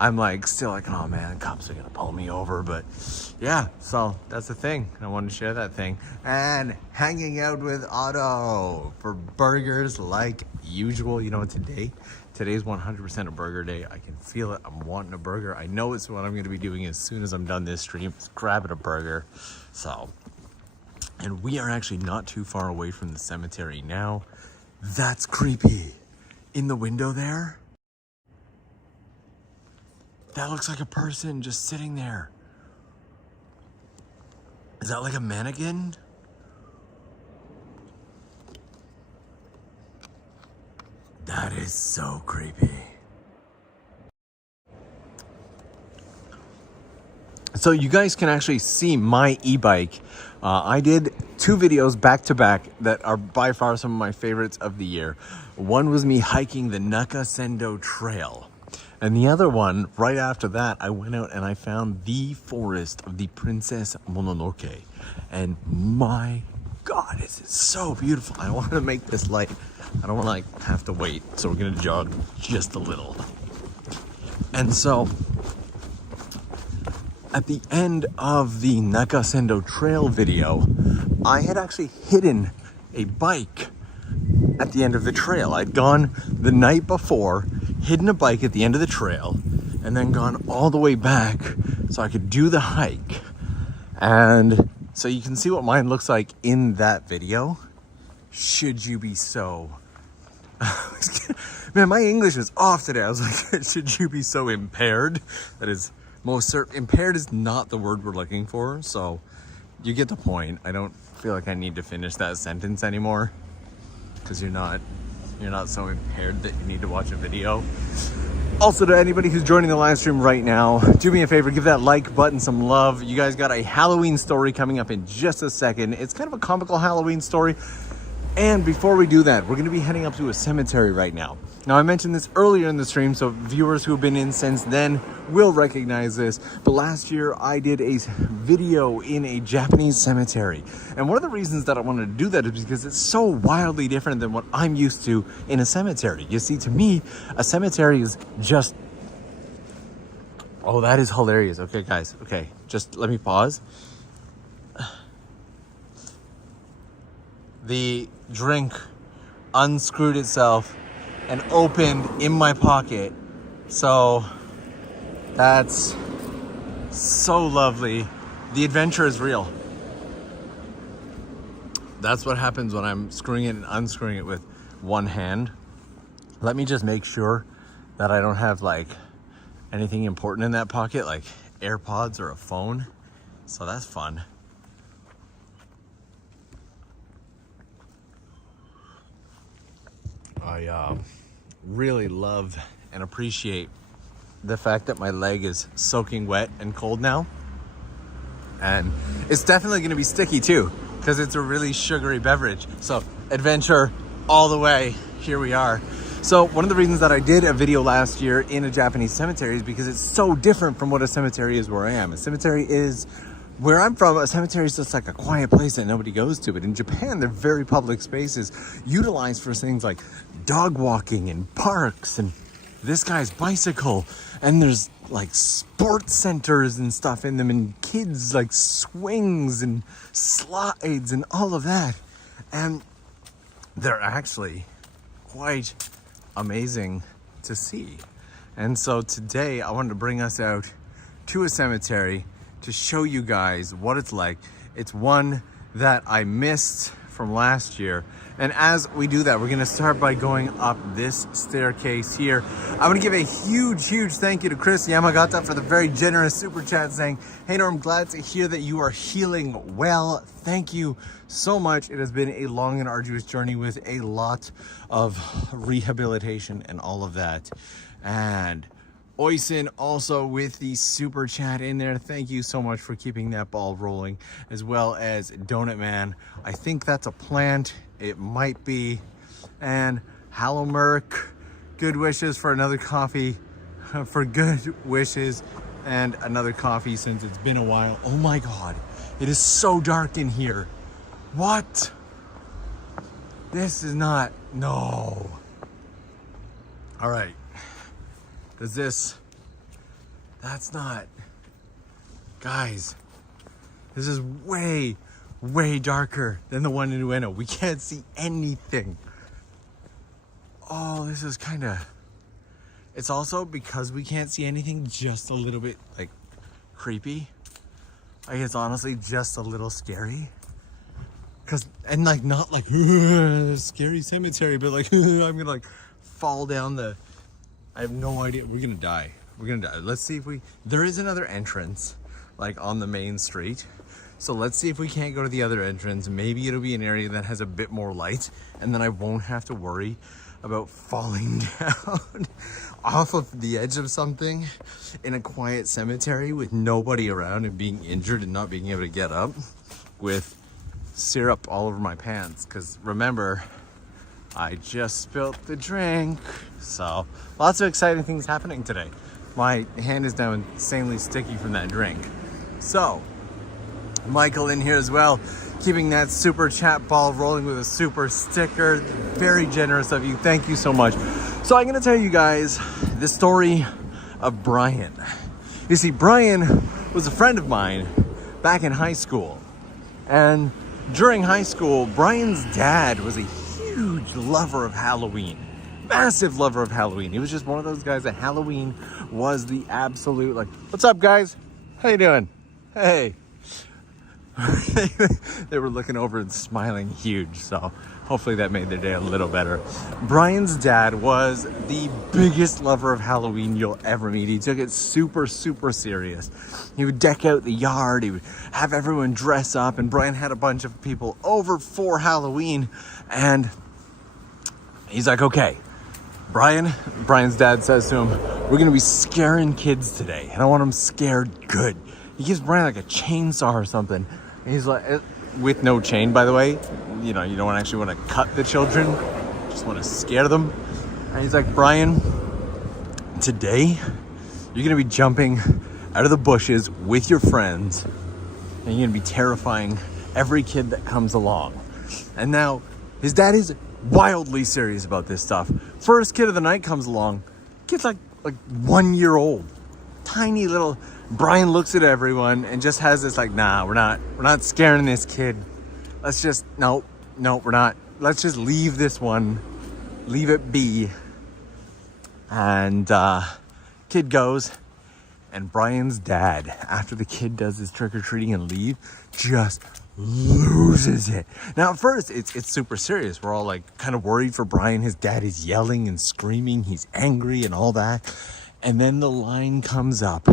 I'm like, still like, oh man, cops are gonna pull me over. But yeah, so that's the thing. I wanted to share that thing. And hanging out with Otto for burgers like usual. You know, today's 100% a burger day. I can feel it. I'm wanting a burger. I know it's what I'm gonna be doing as soon as I'm done this stream, is grabbing a burger. So, and we are actually not too far away from the cemetery now. That's creepy. In the window there, that looks like a person just sitting there. Is that like a mannequin? That is so creepy. So you guys can actually see my e-bike. I did 2 videos back to back that are by far some of my favorites of the year. One was me hiking the Nakamura Trail. And the other one, right after that, I went out and I found the forest of the Princess Mononoke. And my God, is it so beautiful. I want to make this light. I don't want to like have to wait. So we're going to jog just a little. And so at the end of the Nakamura Trail video, I had actually hidden a bike at the end of the trail. I'd gone the night before, hidden a bike at the end of the trail, and then gone all the way back so I could do the hike. And so you can see what mine looks like in that video. Should you be so... Man, my English was off today. I was like, should you be so impaired? That is most certain. Impaired is not the word we're looking for, so you get the point. I don't feel like I need to finish that sentence anymore, because you're not so impaired that you need to watch a video. Also, to anybody who's joining the live stream right now, do me a favor, give that like button some love. You guys got a Halloween story coming up in just a second. It's kind of a comical Halloween story. And before we do that, we're going to be heading up to a cemetery right now. Now, I mentioned this earlier in the stream, so viewers who have been in since then will recognize this. But last year, I did a video in a Japanese cemetery. And one of the reasons that I wanted to do that is because it's so wildly different than what I'm used to in a cemetery. You see, to me, a cemetery is just... Oh, that is hilarious. Okay, guys. Okay, just let me pause. The drink unscrewed itself and opened in my pocket. So that's so lovely. The adventure is real. That's what happens when I'm screwing it and unscrewing it with one hand. Let me just make sure that I don't have like anything important in that pocket, like AirPods or a phone. So that's fun. I really love and appreciate the fact that my leg is soaking wet and cold now. And it's definitely going to be sticky too, because it's a really sugary beverage. So adventure all the way. Here we are. So one of the reasons that I did a video last year in a Japanese cemetery is because it's so different from what a cemetery is where I am. A cemetery is... Where I'm from, a cemetery is just like a quiet place that nobody goes to. But in Japan, they're very public spaces utilized for things like dog walking and parks and this guy's bicycle. And there's like sports centers and stuff in them, and kids like swings and slides and all of that. And they're actually quite amazing to see. And so today I wanted to bring us out to a cemetery to show you guys what it's like. It's one that I missed from last year. And as we do that, we're gonna start by going up this staircase here. I want to give a huge thank you to Chris Yamagata for the very generous super chat saying, "Hey Norm, glad to hear that you are healing well. Thank you so much. It has been a long and arduous journey with a lot of rehabilitation and all of that." And Oisin also with the super chat in there. Thank you so much for keeping that ball rolling, as well as Donut Man. I think that's a plant. It might be. And Hallow Merc, good wishes for another coffee, for good wishes and another coffee since it's been a while. Oh my God, it is so dark in here. What? This is not, no. All right. Does this, that's not, guys, this is way darker than the one in Ueno. We can't see anything. Oh, this is kind of, it's also because we can't see anything, just a little bit like creepy. Like it's honestly just a little scary. Cause, and like not like scary cemetery, but like I'm gonna like fall down the, I have no idea. We're gonna die. We're gonna die. Let's see if we, there is another entrance like on the main street. So let's see if we can't go to the other entrance. Maybe it'll be an area that has a bit more light, and then I won't have to worry about falling down off of the edge of something in a quiet cemetery with nobody around and being injured and not being able to get up with syrup all over my pants. Because remember, I just spilt the drink. So lots of exciting things happening today. My hand is now insanely sticky from that drink. So Michael in here as well, keeping that super chat ball rolling with a super sticker. Very generous of you. Thank you so much. So I'm going to tell you guys the story of Brian. You see, Brian was a friend of mine back in high school. And during high school, Brian's dad was a huge lover of Halloween. Massive lover of Halloween. He was just one of those guys that Halloween was the absolute, like, what's up guys? How you doing? Hey. They were looking over and smiling huge, so hopefully that made their day a little better. Brian's dad was the biggest lover of Halloween you'll ever meet. He took it super serious. He would deck out the yard, he would have everyone dress up, and Brian had a bunch of people over for Halloween, and he's like, okay, Brian's dad says to him, we're gonna be scaring kids today, and I want them scared good. He gives Brian like a chainsaw or something. And he's like, with no chain, by the way. You know, you don't actually want to cut the children. Just want to scare them. And he's like, Brian, today you're going to be jumping out of the bushes with your friends. And you're going to be terrifying every kid that comes along. And now his dad is wildly serious about this stuff. First kid of the night comes along. Kid's like 1 year old. Tiny little. Brian looks at everyone and just has this like, nah, we're not scaring this kid. Let's just, no, we're not. Let's just leave this one, leave it be. And kid goes, and Brian's dad, after the kid does his trick-or-treating and leave, just loses it. Now at first it's super serious. We're all like kind of worried for Brian. His dad is yelling and screaming. He's angry and all that. And then the line comes up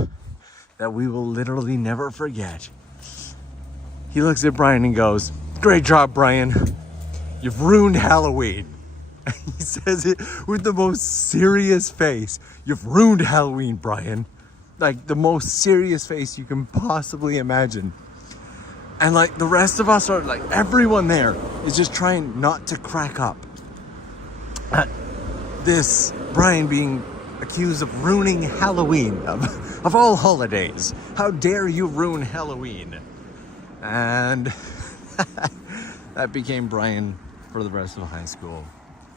that we will literally never forget. He looks at Brian and goes, great job, Brian. You've ruined Halloween. He says it with the most serious face. You've ruined Halloween, Brian. Like the most serious face you can possibly imagine. And like the rest of us are like, everyone there is just trying not to crack up at this Brian being accused of ruining Halloween, of all holidays. How dare you ruin Halloween? And that became Brian for the rest of high school.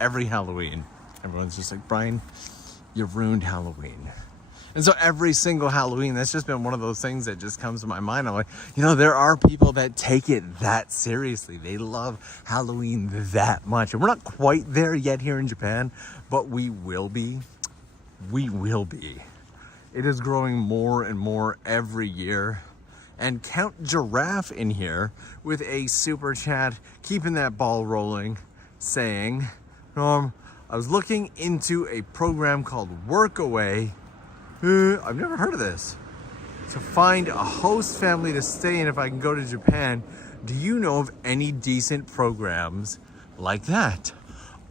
Every Halloween, everyone's just like, Brian, you've ruined Halloween. And so every single Halloween, that's just been one of those things that just comes to my mind. I'm like, you know, there are people that take it that seriously. They love Halloween that much. And we're not quite there yet here in Japan, but we will be. We will be. It is growing more and more every year. And Count Giraffe in here with a super chat, keeping that ball rolling, saying, Norm, I was looking into a program called Workaway. I've never heard of this. To find a host family to stay in if I can go to Japan. Do you know of any decent programs like that?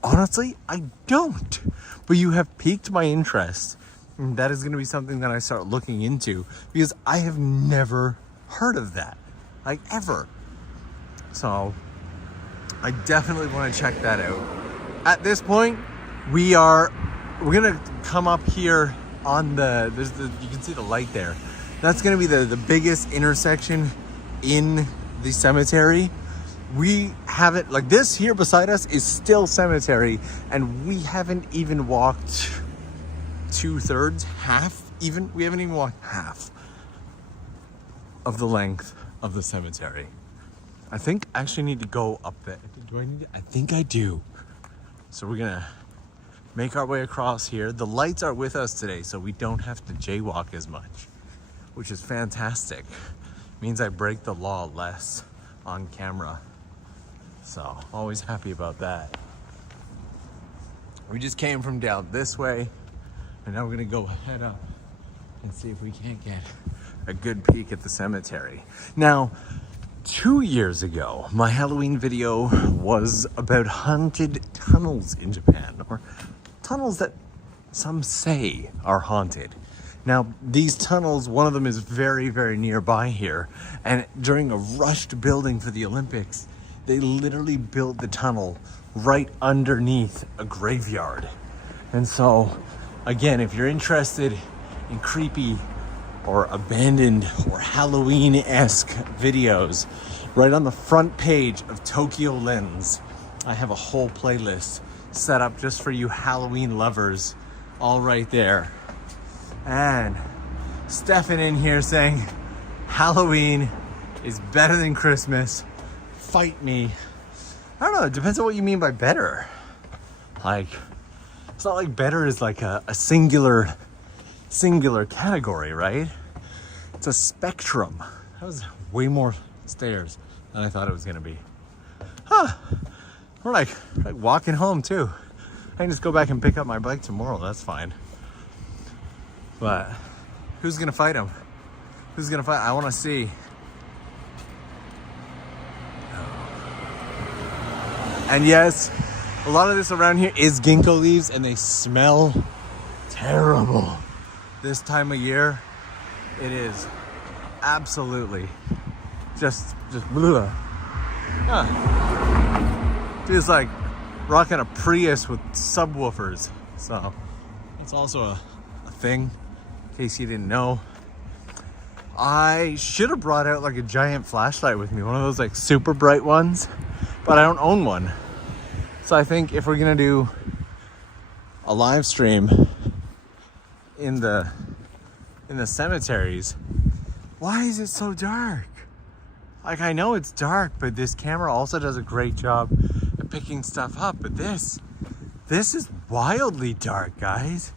Honestly, I don't. But you have piqued my interest. And that is going to be something that I start looking into because I have never heard of that. Like, ever. So, I definitely want to check that out. At this point, we're going to come up here on you can see the light there. That's going to be the biggest intersection in the cemetery. We haven't, like this here beside us is still cemetery, and we haven't even walked 2/3, half even. We haven't even walked half of the length of the cemetery. I think I actually need to go up there. Do I need to? I think I do. So we're gonna make our way across here. The lights are with us today, so we don't have to jaywalk as much, which is fantastic. Means I break the law less on camera. So, always happy about that. We just came from down this way, and now we're gonna go head up and see if we can't get a good peek at the cemetery. Now, 2 years ago, my Halloween video was about haunted tunnels in Japan, or tunnels that some say are haunted. Now, these tunnels, one of them is very, very nearby here. And during a rushed building for the Olympics, they literally built the tunnel right underneath a graveyard. And so, again, if you're interested in creepy or abandoned or Halloween-esque videos, right on the front page of TOKYOLENS, I have a whole playlist set up just for you Halloween lovers, all right there. And Stefan in here saying, Halloween is better than Christmas. Fight me. I don't know, it depends on what you mean by better. Like, it's not like better is like a singular category, right? It's a spectrum. That was way more stairs than I thought it was gonna be. Huh, we're like walking home too. I can just go back and pick up my bike tomorrow, that's fine. But who's gonna fight him? Who's gonna fight? I wanna see. And yes, a lot of this around here is ginkgo leaves, and they smell terrible. This time of year, it is absolutely just blah. Feels like rocking a Prius with subwoofers. So it's also a thing, in case you didn't know. I should have brought out like a giant flashlight with me, one of those like super bright ones, but I don't own one. So I think if we're gonna do a live stream in the cemeteries, why is it so dark? Like, I know it's dark, but this camera also does a great job at picking stuff up. But this is wildly dark, guys.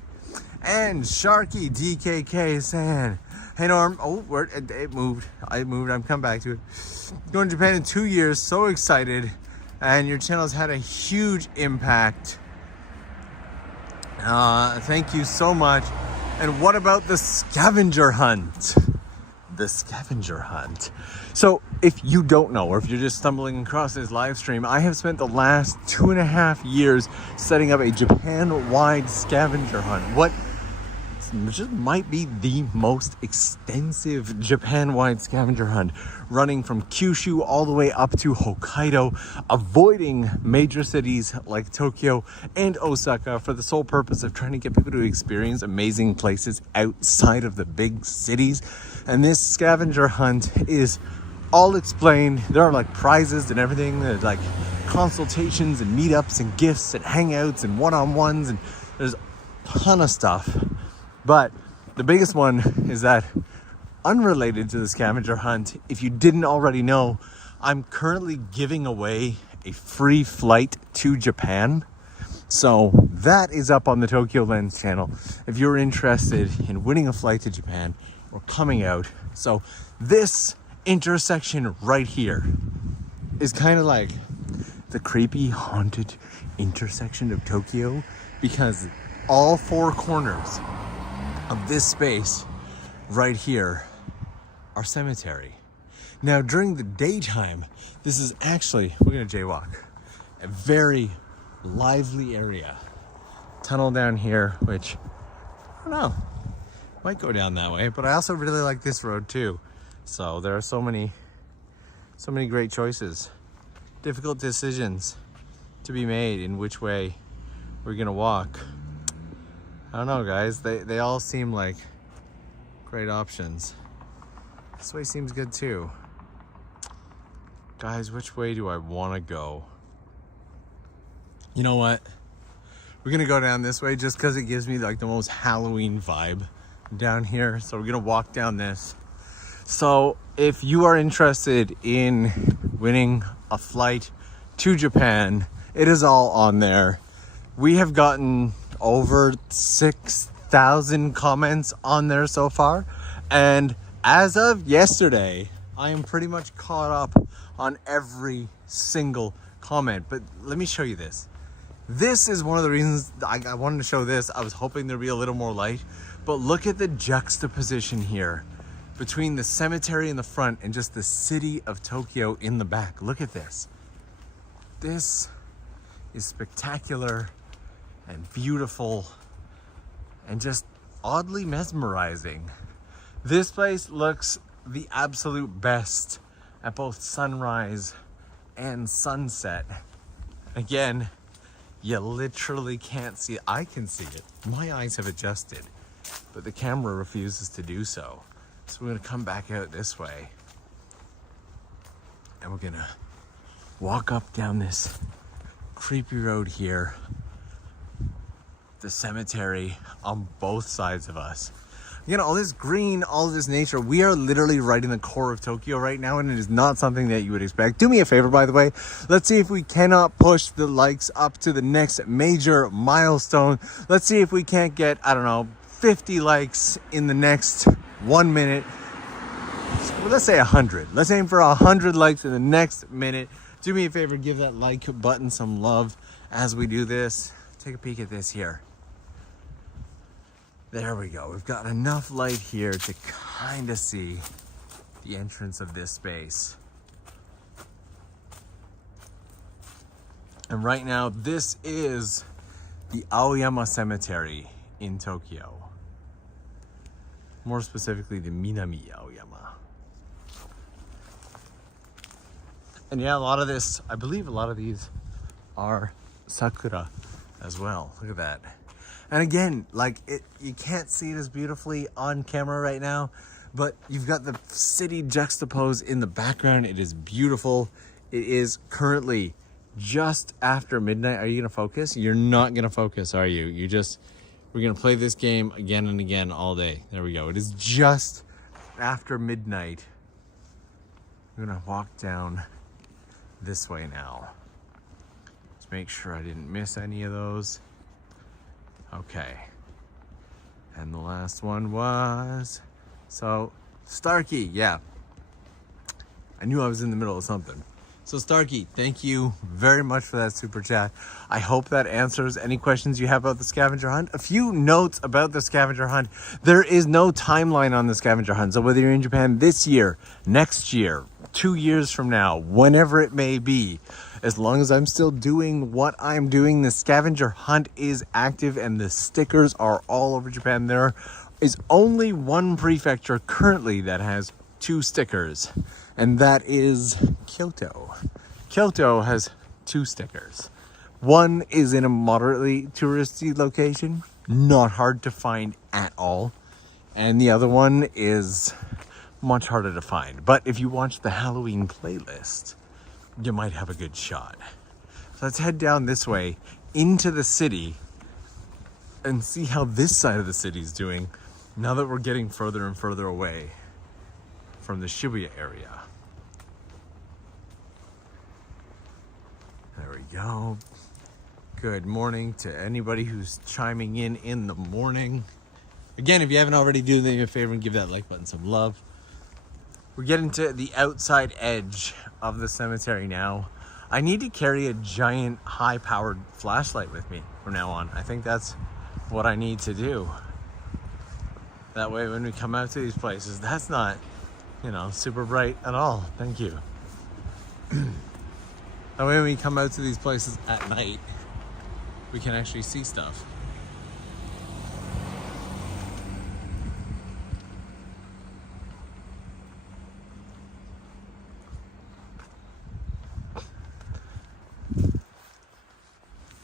And Sharky DKK is saying, hey Norm, it moved. I'm coming back to it. Going to Japan in 2 years, so excited. And your channel's had a huge impact. Thank you so much. And what about the scavenger hunt? The scavenger hunt. So if you don't know, or if you're just stumbling across this live stream, I have spent the last 2.5 years setting up a Japan-wide scavenger hunt. Which just might be the most extensive Japan-wide scavenger hunt, running from Kyushu all the way up to Hokkaido, avoiding major cities like Tokyo and Osaka for the sole purpose of trying to get people to experience amazing places outside of the big cities. And this scavenger hunt is all explained. There are like prizes and everything. There's like consultations and meetups and gifts and hangouts and one-on-ones, and there's a ton of stuff. But the biggest one is that, unrelated to the scavenger hunt, if you didn't already know, I'm currently giving away a free flight to Japan. So that is up on the TOKYOLENS channel if you're interested in winning a flight to Japan or coming out. So this intersection right here is kind of like the creepy haunted intersection of Tokyo, because all four corners of this space right here are cemetery. Now during the daytime, this is actually, we're gonna jaywalk, a very lively area. Tunnel down here, which I don't know, might go down that way, but I also really like this road too. So there are so many great choices, difficult decisions to be made in which way we're gonna walk. I don't know, guys, they all seem like great options. This way seems good too. Guys, which way do I want to go? You know what? We're gonna go down this way just because it gives me like the most Halloween vibe down here. So we're gonna walk down this. So if you are interested in winning a flight to Japan, it is all on there. We have gotten over 6,000 comments on there so far. And as of yesterday, I am pretty much caught up on every single comment. But let me show you this. This is one of the reasons I wanted to show this. I was hoping there'd be a little more light, but look at the juxtaposition here between the cemetery in the front and just the city of Tokyo in the back. Look at this. This is spectacular and beautiful and just oddly mesmerizing. This place looks the absolute best at both sunrise and sunset. Again, you literally can't see it. I can see it. My eyes have adjusted, but the camera refuses to do so. So we're gonna come back out this way and we're gonna walk up down this creepy road here. The cemetery on both sides of us. You know, all this green, all this nature. We are literally right in the core of Tokyo right now, and it is not something that you would expect. Do me a favor, by the way. Let's see if we cannot push the likes up to the next major milestone. Let's see if we can't get, I don't know, 50 likes in the next 1 minute. Well, let's say 100. Let's aim for 100 likes in the next minute. Do me a favor, give that like button some love as we do this. Take a peek at this here. There we go. We've got enough light here to kind of see the entrance of this space. And right now, this is the Aoyama Cemetery in Tokyo. More specifically, the Minami Aoyama. And yeah, a lot of this, I believe a lot of these are sakura as well. Look at that. And again, like you can't see it as beautifully on camera right now, but you've got the city juxtaposed in the background. It is beautiful. It is currently just after midnight. Are you gonna focus? You're not gonna focus, are you? We're gonna play this game again and again all day. There we go. It is just after midnight. I'm gonna walk down this way now. Let's make sure I didn't miss any of those. Okay, and the last one was, so Starkey, yeah. I knew I was in the middle of something. So Starkey, thank you very much for that super chat. I hope that answers any questions you have about the scavenger hunt. A few notes about the scavenger hunt. There is no timeline on the scavenger hunt. So whether you're in Japan this year, next year, 2 years from now, whenever it may be, as long as I'm still doing what I'm doing, the scavenger hunt is active and the stickers are all over Japan. There is only one prefecture currently that has 2 stickers, and that is Kyoto. Kyoto has 2 stickers. One is in a moderately touristy location, not hard to find at all, and the other one is much harder to find. But if you watch the Halloween playlist, you might have a good shot. So let's head down this way into the city and see how this side of the city is doing now that we're getting further and further away from the Shibuya area. There we go. Good morning to anybody who's chiming in the morning. Again, if you haven't already, do me a favor and give that like button some love. We're getting to the outside edge of the cemetery now. I need to carry a giant high-powered flashlight with me from now on. I think that's what I need to do. That way when we come out to these places, that's not, you know, super bright at all. Thank you. That way when we come out to these places at night, we can actually see stuff.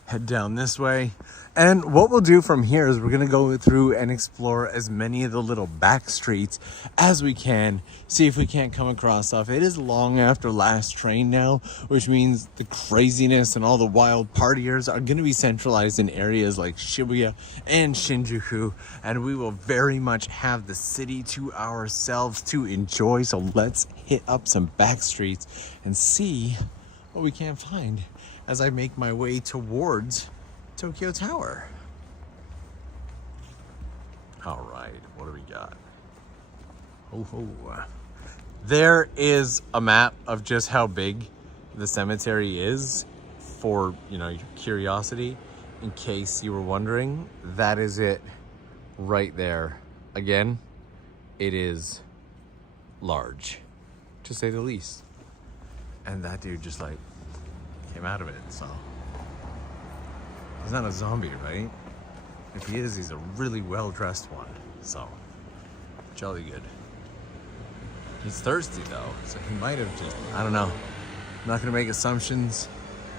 Head down this way. And what we'll do from here is we're gonna go through and explore as many of the little back streets as we can, see if we can't come across stuff. It is long after last train now, which means the craziness and all the wild partiers are gonna be centralized in areas like Shibuya and Shinjuku, and we will very much have the city to ourselves to enjoy. So let's hit up some back streets and see what we can find as I make my way towards Tokyo Tower. All right, what do we got? There is a map of just how big the cemetery is for, you know, your curiosity. In case you were wondering, that is it right there. Again, it is large, to say the least. And that dude just like came out of it, so he's not a zombie, right? If he is, he's a really well-dressed one, so jolly good. He's thirsty though, so he might have just, I don't know. I'm not gonna make assumptions,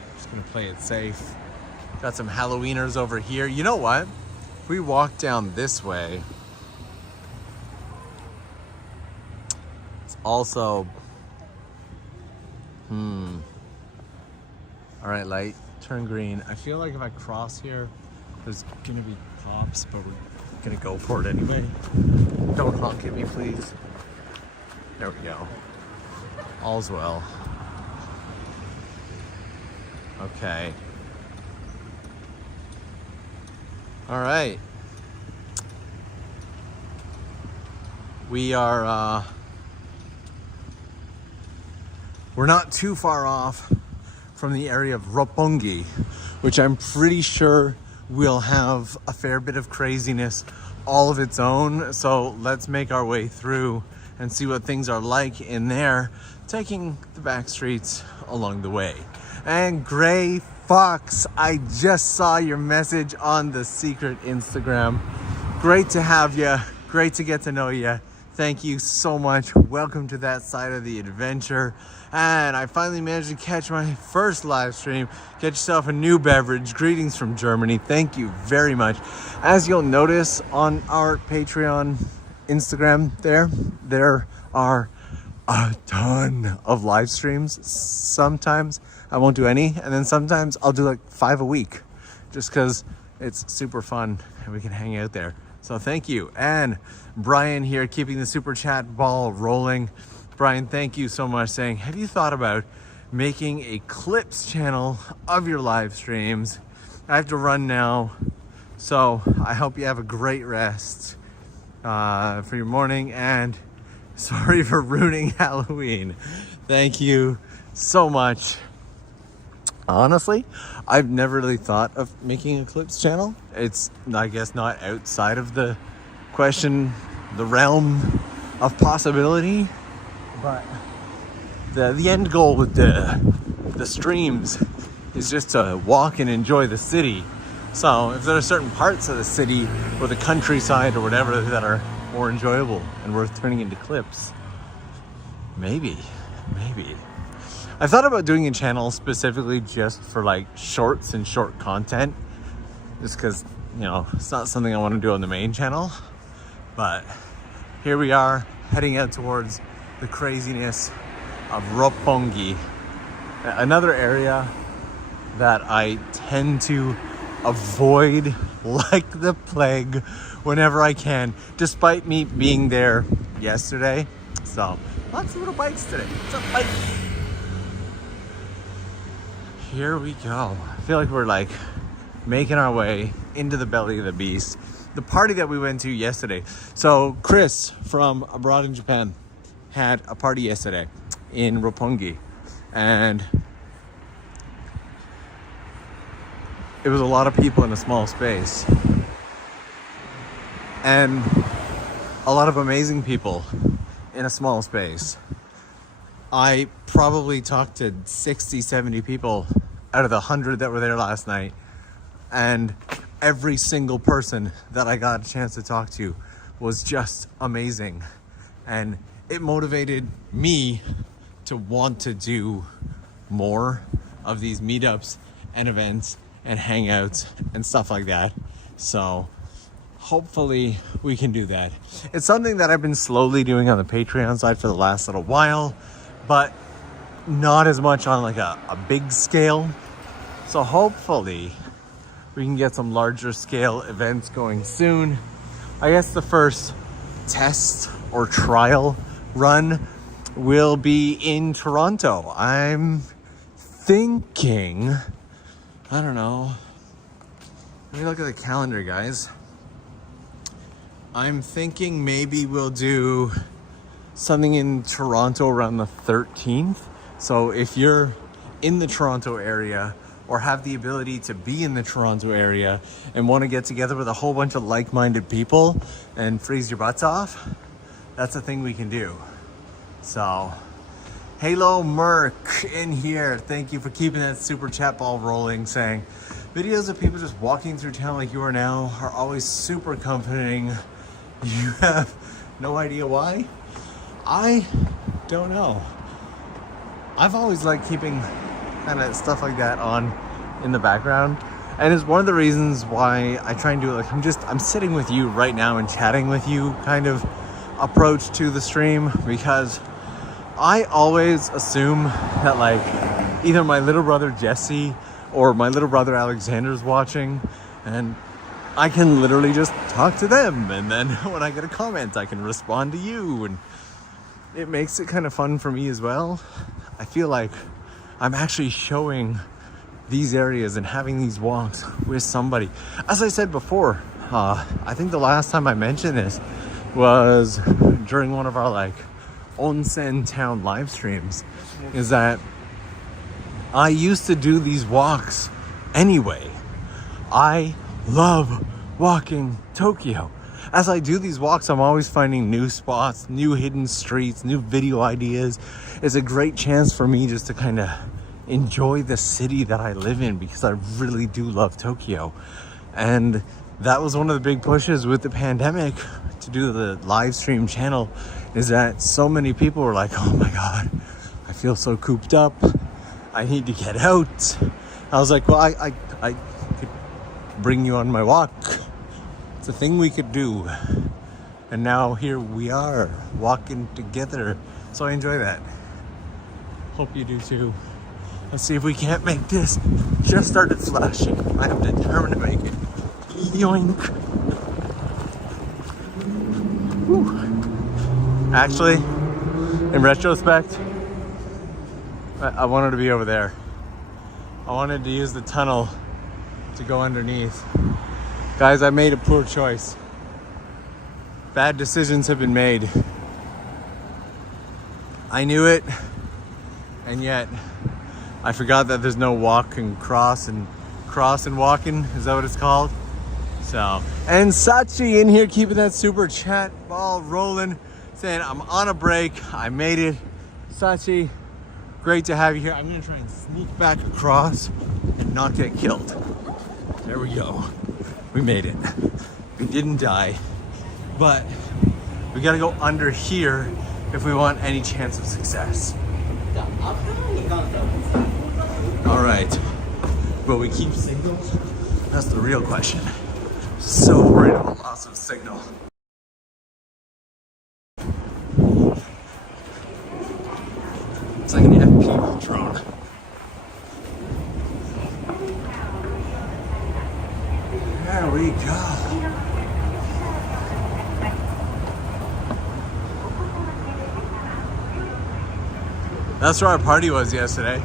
I'm just gonna play it safe. Got some Halloweeners over here. You know what? If we walk down this way, it's also, all right, light, turn green. I feel like if I cross here, there's gonna be cops, but we're gonna go for it anyway. Don't honk at me, please. There we go. All's well. Okay. All right. We are, we're not too far off from the area of Roppongi, which I'm pretty sure will have a fair bit of craziness all of its own. So let's make our way through and see what things are like in there, taking the back streets along the way. And Gray Fox, I just saw your message on the secret Instagram. Great to have you. Great to get to know you. Thank you so much. Welcome to that side of the adventure. And I finally managed to catch my first live stream. Get yourself a new beverage. Greetings from Germany. Thank you very much. As you'll notice on our Patreon Instagram there are a ton of live streams. Sometimes I won't do any, and then sometimes I'll do like 5 a week just because it's super fun and we can hang out there. So thank you. And Brian here, keeping the super chat ball rolling. Brian, thank you so much, saying, have you thought about making a clips channel of your live streams? I have to run now, so I hope you have a great rest for your morning, and sorry for ruining Halloween. Thank you so much. Honestly, I've never really thought of making a clips channel. It's, I guess, not outside of the question, the realm of possibility. But the end goal with the streams is just to walk and enjoy the city. So if there are certain parts of the city or the countryside or whatever that are more enjoyable and worth turning into clips, maybe. I thought about doing a channel specifically just for like shorts and short content, just because, you know, it's not something I want to do on the main channel. But here we are, heading out towards the craziness of Roppongi, another area that I tend to avoid like the plague whenever I can, despite me being there yesterday. So lots of little bikes today. What's up, bike? Here we go. I feel like we're like making our way into the belly of the beast. The party that we went to yesterday. So Chris from abroad in Japan, had a party yesterday in Roppongi, and it was a lot of people in a small space, and a lot of amazing people in a small space. I probably talked to 60, 70 people out of the 100 that were there last night, and every single person that I got a chance to talk to was just amazing, and it motivated me to want to do more of these meetups and events and hangouts and stuff like that. So hopefully we can do that. It's something that I've been slowly doing on the Patreon side for the last little while, but not as much on like a big scale. So hopefully we can get some larger scale events going soon. I guess the first test or trial run will be in Toronto. I'm thinking, I don't know. Let me look at the calendar, guys. I'm thinking maybe we'll do something in Toronto around the 13th. So if you're in the Toronto area or have the ability to be in the Toronto area and want to get together with a whole bunch of like-minded people and freeze your butts off, that's a thing we can do. So, Halo Merc in here. Thank you for keeping that super chat ball rolling, saying videos of people just walking through town like you are now are always super comforting. You have no idea why? I don't know. I've always liked keeping kind of stuff like that on in the background, and it's one of the reasons why I try and do it like I'm sitting with you right now and chatting with you kind of approach to the stream, because I always assume that like either my little brother Jesse or my little brother Alexander's watching, and I can literally just talk to them, and then when I get a comment I can respond to you, and it makes it kind of fun for me as well. I feel like I'm actually showing these areas and having these walks with somebody. As I said before, I think the last time I mentioned this was during one of our like onsen town live streams, is that I used to do these walks anyway. I love walking Tokyo. As I do these walks, I'm always finding new spots, new hidden streets, new video ideas. It's a great chance for me just to kind of enjoy the city that I live in, because I really do love Tokyo. And that was one of the big pushes with the pandemic to do the live stream channel, is that so many people were like, oh my God, I feel so cooped up. I need to get out. I was like, well, I could bring you on my walk. It's a thing we could do. And now here we are walking together. So I enjoy that. Hope you do too. Let's see if we can't make this. Just started flashing. I am determined to make it. Yoink. Whew. Actually, in retrospect, I wanted to be over there. I wanted to use the tunnel to go underneath. Guys, I made a poor choice. Bad decisions have been made. I knew it, and yet I forgot that there's no walk and cross and walking. Is that what it's called? So, and Sachi in here keeping that super chat ball rolling, saying I'm on a break. I made it. Sachi, great to have you here. I'm gonna try and sneak back across and not get killed. There we go. We made it. We didn't die, but we gotta go under here if we want any chance of success. All right, will we keep signal? That's the real question. So worried about loss of signal. It's like an FPV drone. There we go. That's where our party was yesterday.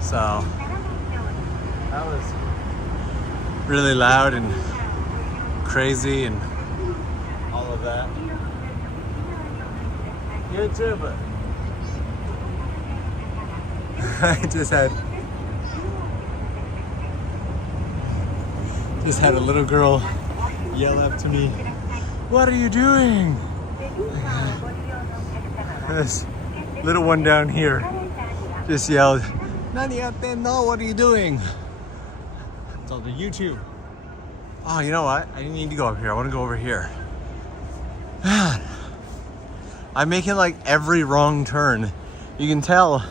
So that was really loud and crazy and all of that. YouTuber. I just had a little girl yell up to me, "What are you doing?" This little one down here just yelled, "Nani yatte no, what are you doing?" It's all the YouTube. Oh, you know what? I didn't need to go up here. I want to go over here. Man, I'm making like every wrong turn. You can tell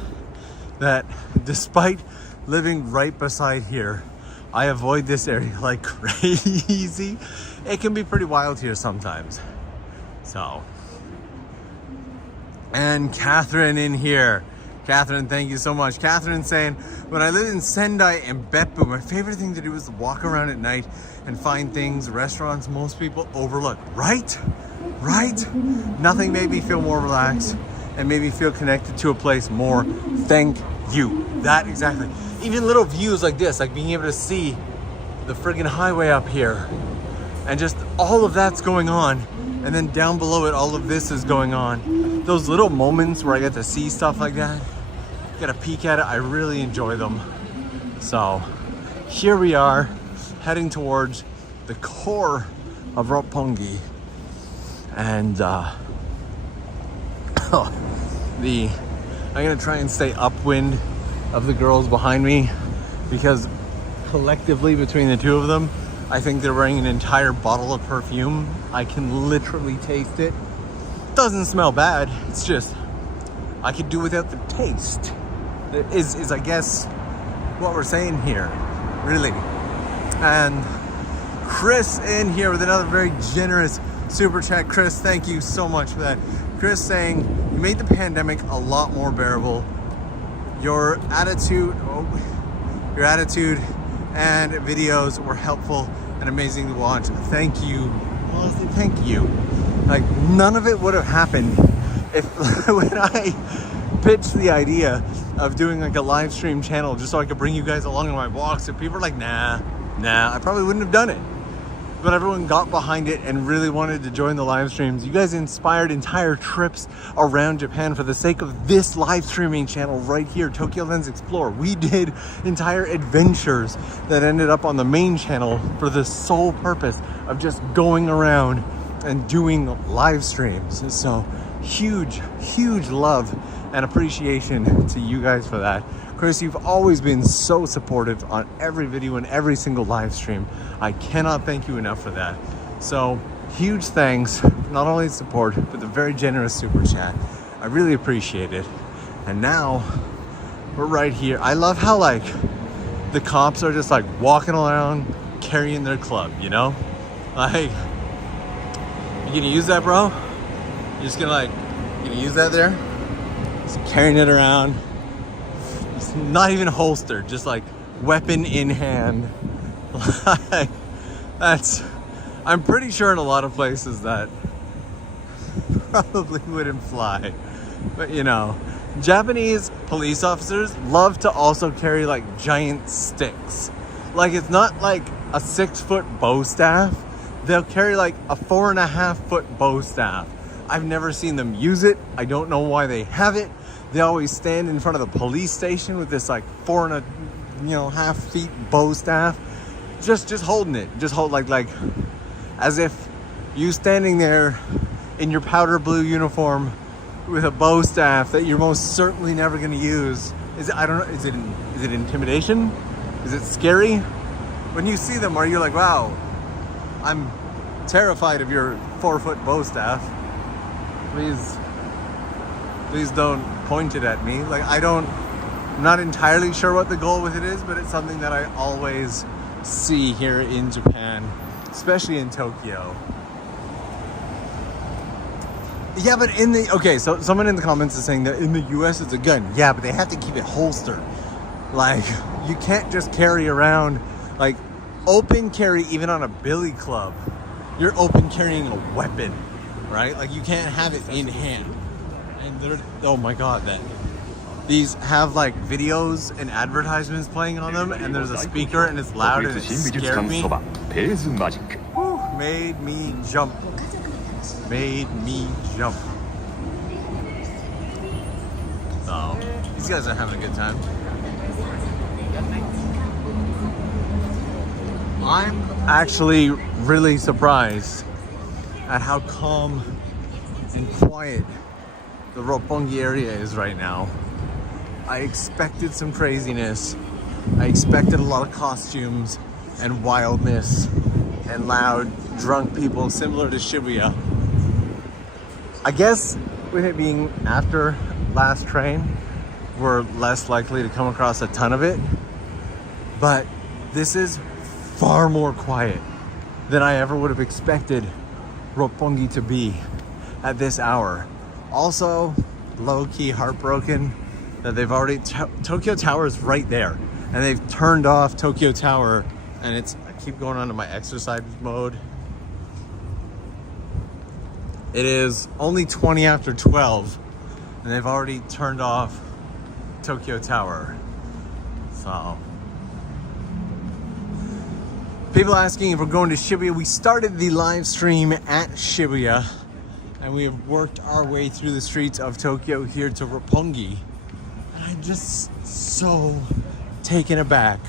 that despite living right beside here, I avoid this area like crazy. It can be pretty wild here sometimes. So, and Catherine in here. Catherine, thank you so much. Catherine saying, when I lived in Sendai and Beppu, my favorite thing to do was to walk around at night and find things, restaurants most people overlook. Right? Right? Nothing made me feel more relaxed and made me feel connected to a place more. Thank you. That exactly. Even little views like this, like being able to see the friggin' highway up here and just all of that's going on. And then down below it, all of this is going on. Those little moments where I get to see stuff like that, get a peek at it, I really enjoy them. So here we are heading towards the core of Roppongi. And I'm gonna try and stay upwind of the girls behind me because collectively between the two of them, I think they're wearing an entire bottle of perfume. I can literally taste it. Doesn't smell bad. It's just, I could do without the taste. Is I guess what we're saying here, really. And Chris in here with another very generous super chat. Chris, thank you so much for that. Chris saying, you made the pandemic a lot more bearable. Your attitude and videos were helpful and amazing to watch. Thank you. Honestly, thank you. Like, none of it would have happened if when I pitched the idea of doing like a live stream channel just so I could bring you guys along on my walks. If people were like, nah, I probably wouldn't have done it. But everyone got behind it and really wanted to join the live streams. You guys inspired entire trips around Japan for the sake of this live streaming channel right here, TOKYOLENS Explore. We did entire adventures that ended up on the main channel for the sole purpose of just going around and doing live streams. So huge love and appreciation to you guys for that. Chris, you've always been so supportive on every video and every single live stream. I cannot thank you enough for that. So huge thanks for not only the support, but the very generous super chat. I really appreciate it. And now we're right here. I love how like the cops are just like walking around carrying their club, you know? Like, you gonna use that, bro? You're just gonna like, you gonna use that there? Just carrying it around. It's not even holstered, just like weapon in hand. Like, that's, I'm pretty sure in a lot of places that probably wouldn't fly. But you know, Japanese police officers love to also carry like giant sticks. Like, it's not like a 6-foot bow staff. They'll carry like a 4.5-foot bow staff. I've never seen them use it. I don't know why they have it. They always stand in front of the police station with this like 4.5 feet bow staff, just holding it, just hold like as if you standing there in your powder blue uniform with a bow staff that you're most certainly never going to use. Is it, I don't know, is it intimidation? Is it scary? When you see them, are you like, wow, I'm terrified of your 4-foot bow staff. Please don't point it at me. Like, I'm not entirely sure what the goal with it is, but it's something that I always see here in Japan, especially in Tokyo. Yeah, but okay, so someone in the comments is saying that in the US it's a gun. Yeah, but they have to keep it holstered. Like, you can't just carry around, like, open carry even on a billy club. You're open carrying a weapon, right? Like, you can't have it in hand. And they're, oh my God, these have like videos and advertisements playing on them, and there's a speaker and it's loud and it scared me. Whew, made me jump. These guys are having a good time. I'm actually really surprised at how calm and quiet the Roppongi area is right now. I expected some craziness. I expected a lot of costumes and wildness and loud, drunk people similar to Shibuya. I guess with it being after last train, we're less likely to come across a ton of it. But this is far more quiet than I ever would have expected Roppongi to be at this hour. Also, low-key heartbroken that they've already, Tokyo Tower is right there, and they've turned off Tokyo Tower, and I keep going onto my exercise mode. It is only 20 after 12, and they've already turned off Tokyo Tower. So, people asking if we're going to Shibuya. We started the live stream at Shibuya, and we have worked our way through the streets of Tokyo here to Roppongi. And I'm just so taken aback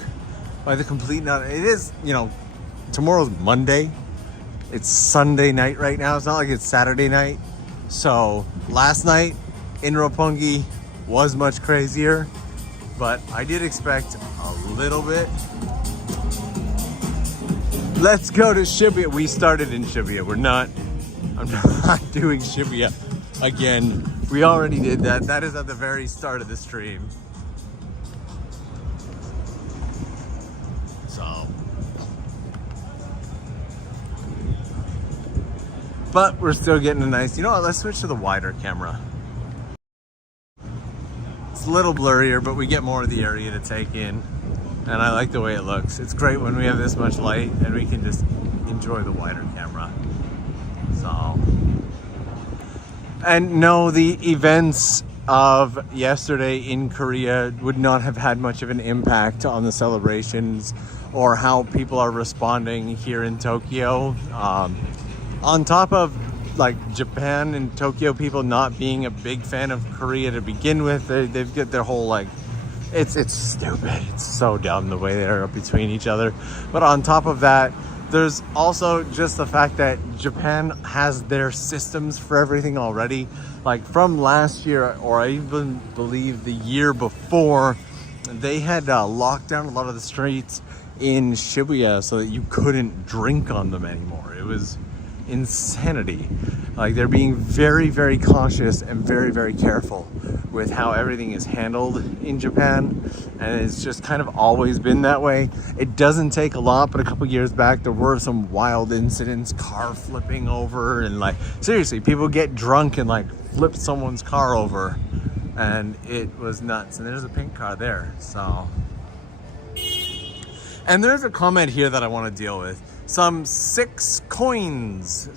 by the complete It is, you know, tomorrow's Monday. It's Sunday night right now. It's not like it's Saturday night. So last night in Roppongi was much crazier, but I did expect a little bit. Let's go to Shibuya. We started in Shibuya. I'm not doing Shibuya again. We already did that. That is at the very start of the stream. So. But we're still getting a nice, you know what, let's switch to the wider camera. It's a little blurrier, but we get more of the area to take in. And I like the way it looks. It's great when we have this much light and we can just enjoy the wider camera. So. And no, the events of yesterday in Korea would not have had much of an impact on the celebrations or how people are responding here in Tokyo. On top of like Japan and Tokyo people not being a big fan of Korea to begin with, they've got their whole like, it's stupid. It's so dumb the way they're between each other. But on top of that, there's also just the fact that Japan has their systems for everything already. Like from last year, or I even believe the year before, they had locked down a lot of the streets in Shibuya so that you couldn't drink on them anymore. It was insanity. Like they're being very, very cautious and very, very careful with how everything is handled in Japan, and it's just kind of always been that way. It doesn't take a lot, but a couple years back there were some wild incidents, car flipping over, and like seriously, people get drunk and like flip someone's car over, and it was nuts. And there's a pink car there. So, and there's a comment here that I want to deal with. Some six coins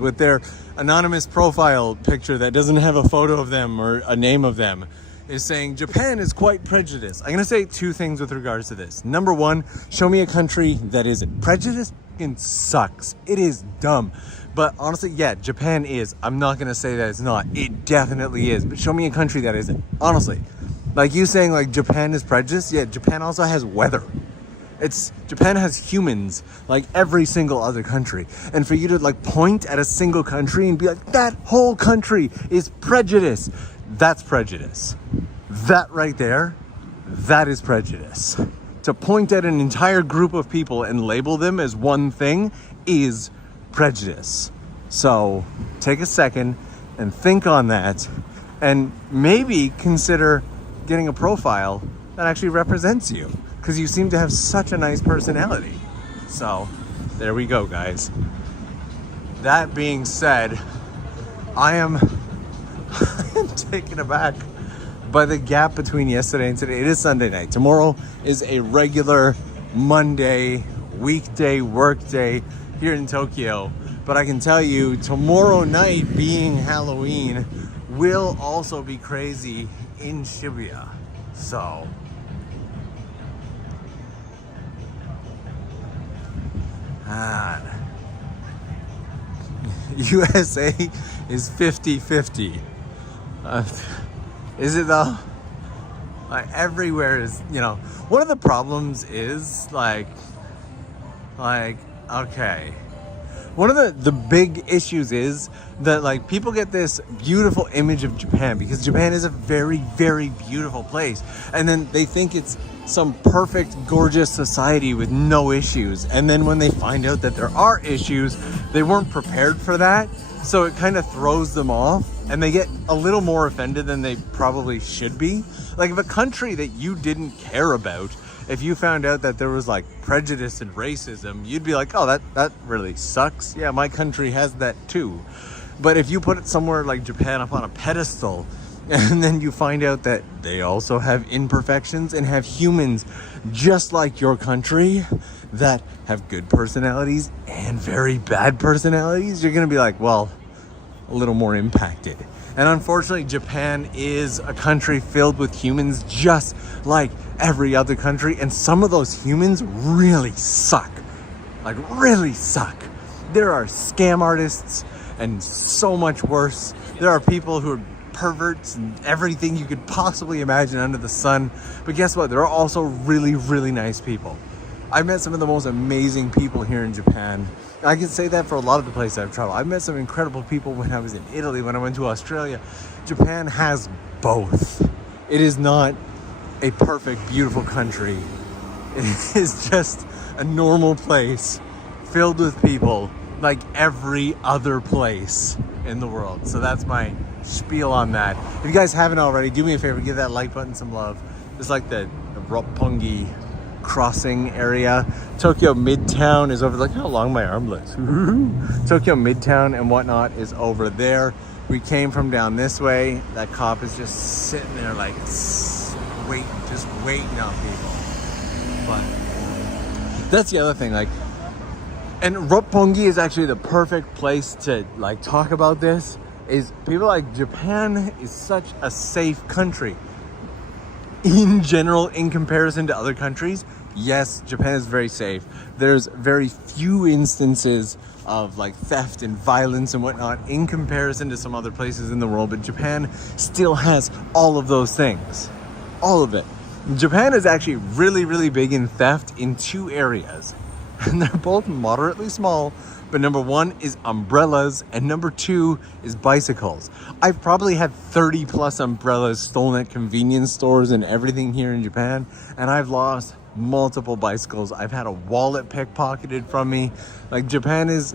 with their anonymous profile picture that doesn't have a photo of them or a name of them is saying Japan is quite prejudiced. I'm gonna say two things with regards to this. Number one, show me a country that isn't. Prejudice fucking sucks. It is dumb. But honestly, yeah, Japan is. I'm not gonna say that it's not. It definitely is. But show me a country that isn't. Honestly. Like you saying like Japan is prejudiced, yeah, Japan also has weather. Japan has humans like every single other country. And for you to like point at a single country and be like, that whole country is prejudice. That's prejudice. That right there, that is prejudice. To point at an entire group of people and label them as one thing is prejudice. So take a second and think on that and maybe consider getting a profile that actually represents you, because you seem to have such a nice personality. So there we go, guys. That being said, I am taken aback by the gap between yesterday and today. It is Sunday night. Tomorrow is a regular Monday weekday work day here in Tokyo. But I can tell you, tomorrow night being Halloween will also be crazy in Shibuya. So USA is 50-50. Is it though? Like everywhere is, you know, one of the problems is like, okay. One of the big issues is that like people get this beautiful image of Japan because Japan is a very, very beautiful place. And then they think it's some perfect, gorgeous society with no issues. And then when they find out that there are issues, they weren't prepared for that. So it kind of throws them off and they get a little more offended than they probably should be. Like if a country that you didn't care about, if you found out that there was like prejudice and racism, you'd be like, oh, that really sucks. Yeah, my country has that too. But if you put it somewhere like Japan up on a pedestal, and then you find out that they also have imperfections and have humans just like your country that have good personalities and very bad personalities, you're gonna be like, well, a little more impacted. And unfortunately, Japan is a country filled with humans just like every other country. And some of those humans really suck. Like really suck. There are scam artists and so much worse. There are people who are perverts and everything you could possibly imagine under the sun. But guess what? There are also really, really nice people. I've met some of the most amazing people here in Japan. I can say that for a lot of the places I've traveled. I've met some incredible people when I was in Italy, when I went to Australia. Japan has both. It is not a perfect, beautiful country. It is just a normal place filled with people like every other place in the world. So that's my spiel on that. If you guys haven't already, do me a favor, give that like button some love. It's like the Roppongi crossing area. Tokyo Midtown is over, like how long my arm looks. Tokyo Midtown and whatnot is over there. We came from down this way. That cop is just sitting there like waiting on people. But that's the other thing, like, and Roppongi is actually the perfect place to like talk about this. Is people like Japan is such a safe country. In general, in comparison to other countries, yes, Japan is very safe. There's very few instances of like theft and violence and whatnot in comparison to some other places in the world, but Japan still has all of those things. All of it. Japan is actually really, really big in theft in two areas. And they're both moderately small, but number one is umbrellas and number two is bicycles. I've probably had 30 plus umbrellas stolen at convenience stores and everything here in Japan, and I've lost multiple bicycles. I've had a wallet pickpocketed from me. Like, Japan is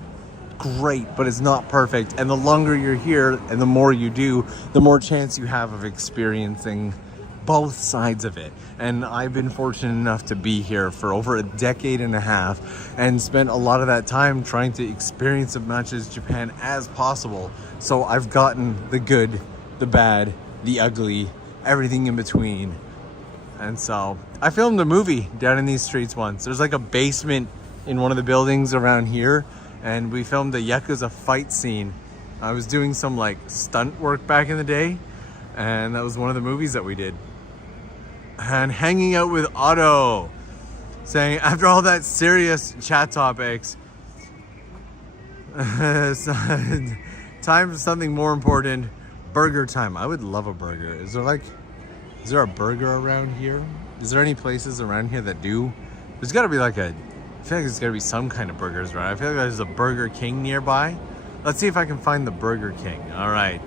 great, but it's not perfect. And the longer you're here and the more you do, the more chance you have of experiencing both sides of it. And I've been fortunate enough to be here for over a decade and a half and spent a lot of that time trying to experience as much as Japan as possible. So I've gotten the good, the bad, the ugly, everything in between. And so I filmed a movie down in these streets once. There's like a basement in one of the buildings around here, and we filmed a Yakuza fight scene. I was doing some like stunt work back in the day, and that was one of the movies that we did. And hanging out with Otto, saying, after all that serious chat topics, time for something more important. Burger time. I would love a burger. Is there a burger around here? Is there any places around here that do? There's got to be like I feel like there's got to be some kind of burgers around. I feel like there's a Burger King nearby. Let's see if I can find the Burger King. All right.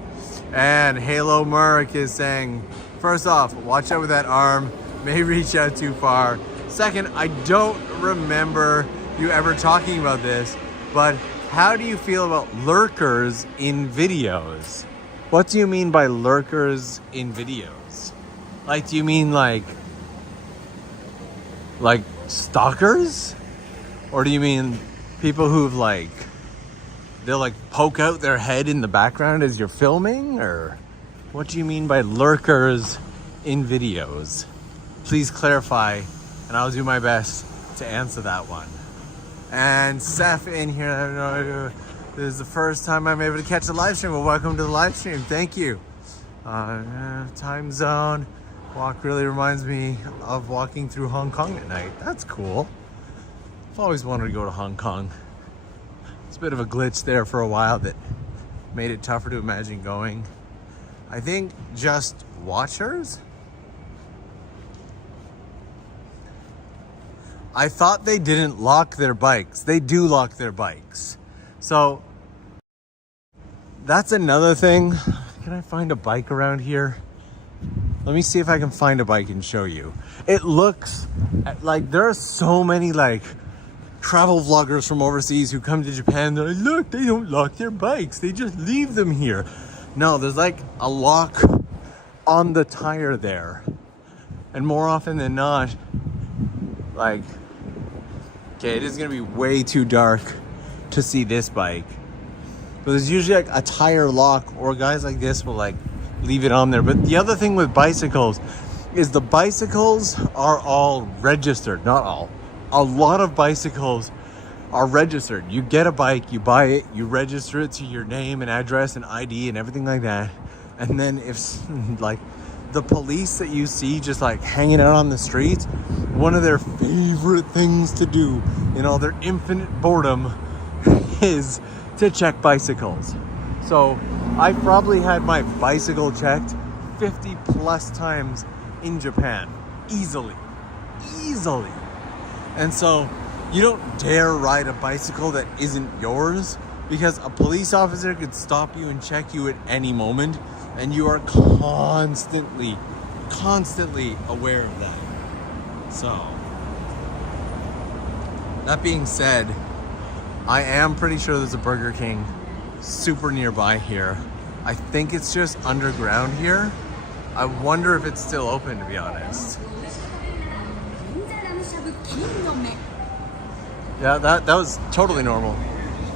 And Halo Merc is saying, first off, watch out with that arm. May reach out too far. Second, I don't remember you ever talking about this, but how do you feel about lurkers in videos? What do you mean by lurkers in videos? Like, do you mean like stalkers? Or do you mean people who've like, they'll like poke out their head in the background as you're filming? Or what do you mean by lurkers in videos? Please clarify, and I'll do my best to answer that one. And Seth in here, this is the first time I'm able to catch the live stream. Well, welcome to the live stream. Thank you. Time zone walk really reminds me of walking through Hong Kong at night. That's cool. I've always wanted to go to Hong Kong. It's a bit of a glitch there for a while that made it tougher to imagine going. I think just watchers I thought they didn't lock their bikes. They do lock their bikes. So that's another thing. Can I find a bike around here? Let me see if I can find a bike and show you. It looks like there are so many like travel vloggers from overseas who come to Japan. They're like, look, they don't lock their bikes. They just leave them here. No, there's like a lock on the tire there. And more often than not, like, okay, it is gonna be way too dark to see this bike. But there's usually like a tire lock, or guys like this will like leave it on there. But the other thing with bicycles is the bicycles are all registered. Not all. A lot of bicycles are registered. You get a bike, you buy it, you register it to your name and address and ID and everything like that. And then if like the police that you see just like hanging out on the streets, one of their favorite things to do in all their infinite boredom is to check bicycles. So I've probably had my bicycle checked 50 plus times in Japan. Easily. And so you don't dare ride a bicycle that isn't yours, because a police officer could stop you and check you at any moment, and you are constantly aware of that. So that being said, I am pretty sure there's a Burger King super nearby here. I think it's just underground here. I wonder if it's still open, to be honest. Yeah, that was totally normal.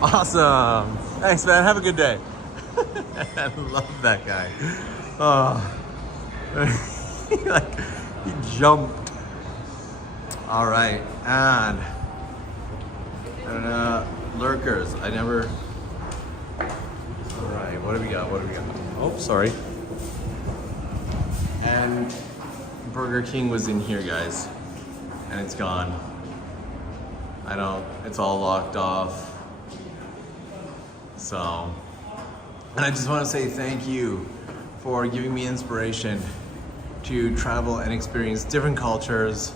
Awesome. Thanks, man. Have a good day. I love that guy. Oh. he jumped. All right, and lurkers. I never. All right, what do we got? Oh, sorry. And Burger King was in here, guys, and it's gone. It's all locked off. So, and I just want to say thank you for giving me inspiration to travel and experience different cultures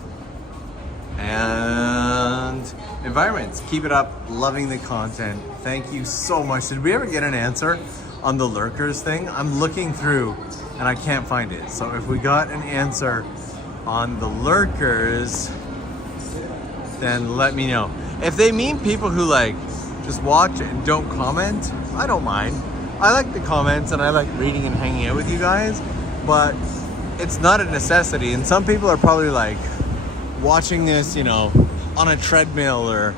and environments. Keep it up. Loving the content. Thank you so much. Did we ever get an answer on the lurkers thing? I'm looking through and I can't find it. So if we got an answer on the lurkers, then let me know. If they mean people who like just watch and don't comment, I don't mind. I like the comments and I like reading and hanging out with you guys, but it's not a necessity. And some people are probably like watching this, you know, on a treadmill, or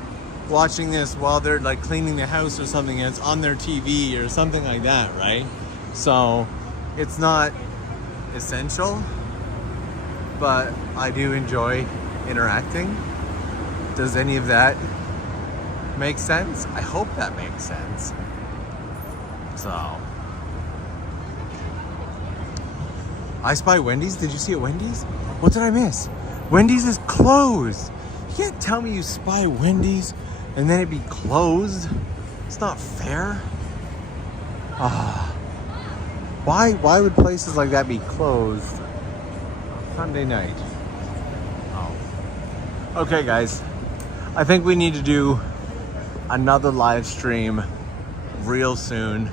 watching this while they're like cleaning the house or something, and it's on their TV or something like that, right? So it's not essential, but I do enjoy interacting. Does any of that make sense? I hope that makes sense. So, I Spy Wendy's. Did you see it, Wendy's? What did I miss? Wendy's is closed. You can't tell me you spy Wendy's and then it be closed. It's not fair. Why would places like that be closed Sunday night? Oh. Okay, guys. I think we need to do another live stream real soon.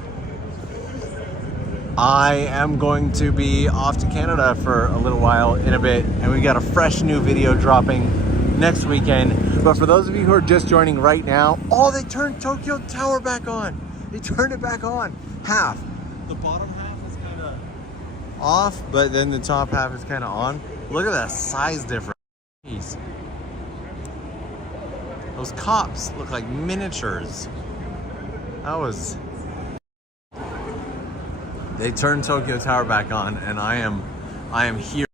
I am going to be off to Canada for a little while in a bit, and we got a fresh new video dropping next weekend. But for those of you who are just joining right now, oh, they turned Tokyo Tower back on. They turned it back on. Half. The bottom half is kind of off, but then the top half is kind of on. Look at that size difference. Jeez. Those cops look like miniatures. That was... They turned Tokyo Tower back on, and I am here.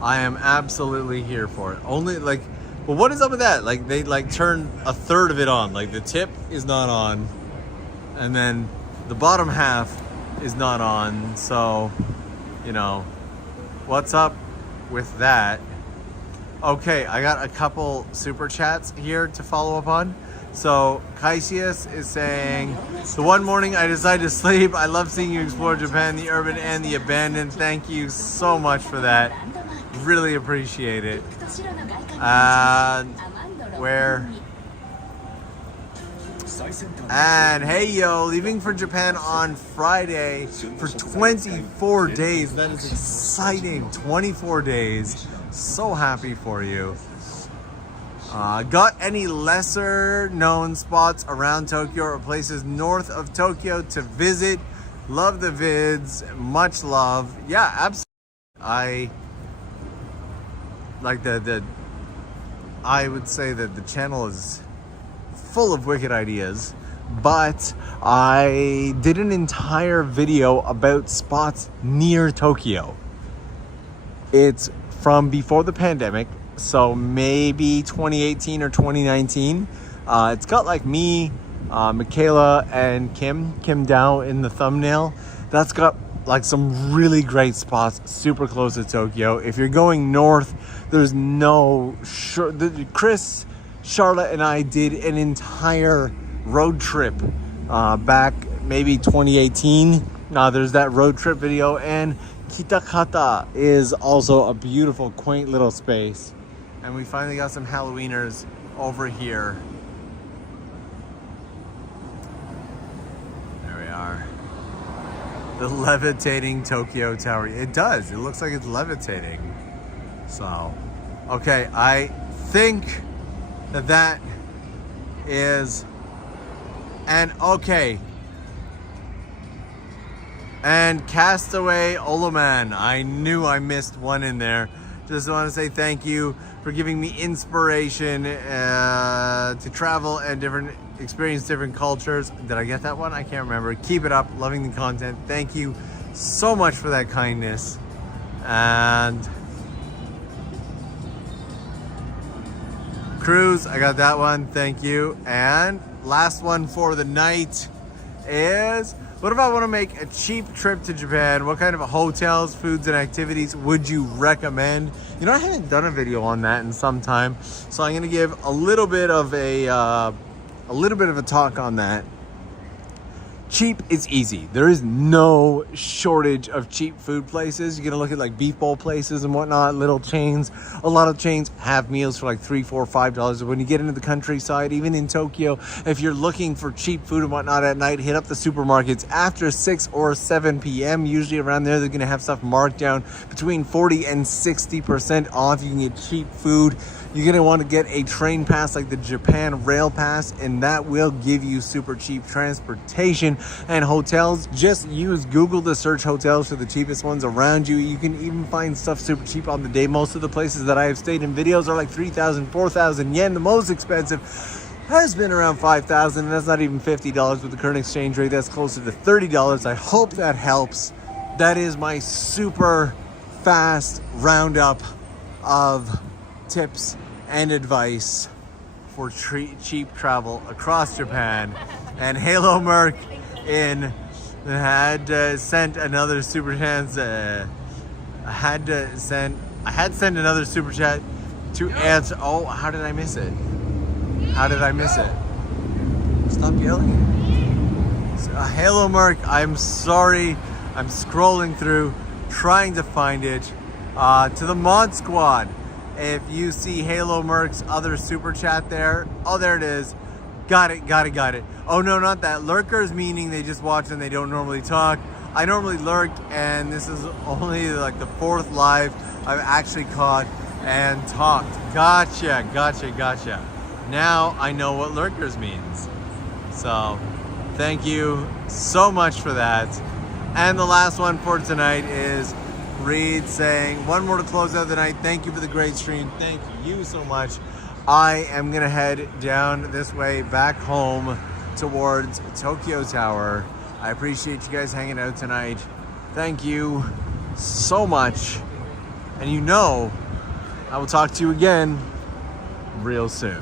I am absolutely here for it. Only like, well, what is up with that? Like they like turned a third of it on. Like the tip is not on, and then the bottom half is not on. So, you know, what's up with that? Okay, I got a couple super chats here to follow up on. So Kaisius is saying, the one morning I decided to sleep. I love seeing you explore Japan, the urban and the abandoned. Thank you so much for that. Really appreciate it. And hey yo, leaving for Japan on Friday for 24 days. That is exciting. 24 days. So happy for you. Got any lesser known spots around Tokyo or places north of Tokyo to visit? Love the vids. Much love. Yeah, absolutely. I like I would say that the channel is full of wicked ideas, but I did an entire video about spots near Tokyo. It's from before the pandemic, so maybe 2018 or 2019. It's got like me, Michaela, and Kim Dao in the thumbnail. That's got like some really great spots super close to Tokyo. If you're going north, there's no Chris, Charlotte, and I did an entire road trip back maybe 2018. There's that road trip video, and Kitakata is also a beautiful, quaint little space. And we finally got some Halloweeners over here. There we are. The levitating Tokyo Tower. It does. It looks like it's levitating. So, okay, I think that is, and okay. And Castaway Oloman. I knew I missed one in there. Just want to say thank you for giving me inspiration to travel and experience different cultures. Did I get that one? I can't remember. Keep it up. Loving the content. Thank you so much for that kindness. And Cruise, I got that one. Thank you. And last one for the night is, what if I want to make a cheap trip to Japan? What kind of hotels, foods, and activities would you recommend? You know, I haven't done a video on that in some time, so I'm going to give a little bit of a talk on that. Cheap is easy. There is no shortage of cheap food places. You're gonna look at like beef bowl places and whatnot, little chains. A lot of chains have meals for like $3, $4, $5. When you get into the countryside, even in Tokyo, if you're looking for cheap food and whatnot at night, hit up the supermarkets after 6 or 7 p.m. Usually around there, they're gonna have stuff marked down between 40 and 60% off. You can get cheap food. You're gonna want to get a train pass like the Japan Rail Pass, and that will give you super cheap transportation. And hotels, just use Google to search hotels for the cheapest ones around you. You can even find stuff super cheap on the day. Most of the places that I have stayed in videos are like 3,000, 4,000 yen. The most expensive has been around 5,000, and that's not even $50 with the current exchange rate. That's closer to $30. I hope that helps. That is my super fast roundup of tips and advice for cheap travel across Japan. And Halo Merc had sent another super chat. I had sent another super chat to answer. Oh, how did I miss it? How did I miss it? Stop yelling. So, Halo Merc, I'm sorry. I'm scrolling through, trying to find it. To the Mod Squad. If you see Halo Merc's other super chat there, oh, there it is. Got it. Oh, no, not that. Lurkers, meaning they just watch and they don't normally talk. I normally lurk, and this is only like the 4th live I've actually caught and talked. Gotcha. Now I know what lurkers means. So, thank you so much for that. And the last one for tonight is Reed saying, one more to close out the night. Thank you for the great stream. Thank you so much. I am gonna head down this way back home towards Tokyo Tower. I appreciate you guys hanging out tonight. Thank you so much. And you know, I will talk to you again real soon.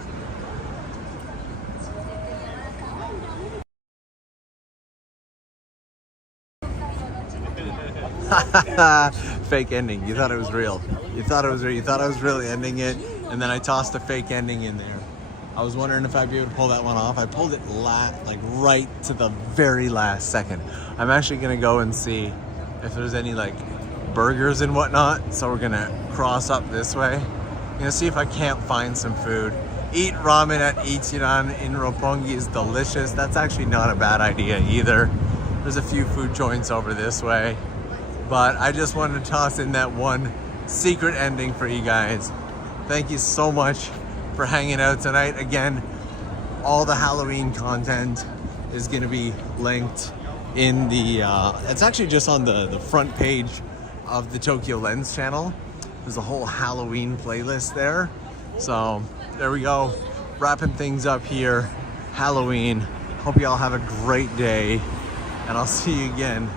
Fake ending. You thought it was real. You thought I was really ending it, and then I tossed a fake ending in there. I was wondering if I'd be able to pull that one off. I pulled it like right to the very last second. I'm actually gonna go and see if there's any like burgers and whatnot. So we're gonna cross up this way. I'm gonna see if I can't find some food. Eat ramen at Ichiran in Roppongi is delicious. That's actually not a bad idea either. There's a few food joints over this way. But I just wanted to toss in that one secret ending for you guys. Thank you so much for hanging out tonight. Again, all the Halloween content is gonna be linked in the, it's actually just on the front page of the TOKYOLENS channel. There's a whole Halloween playlist there. So there we go, wrapping things up here. Halloween. Hope you all have a great day, and I'll see you again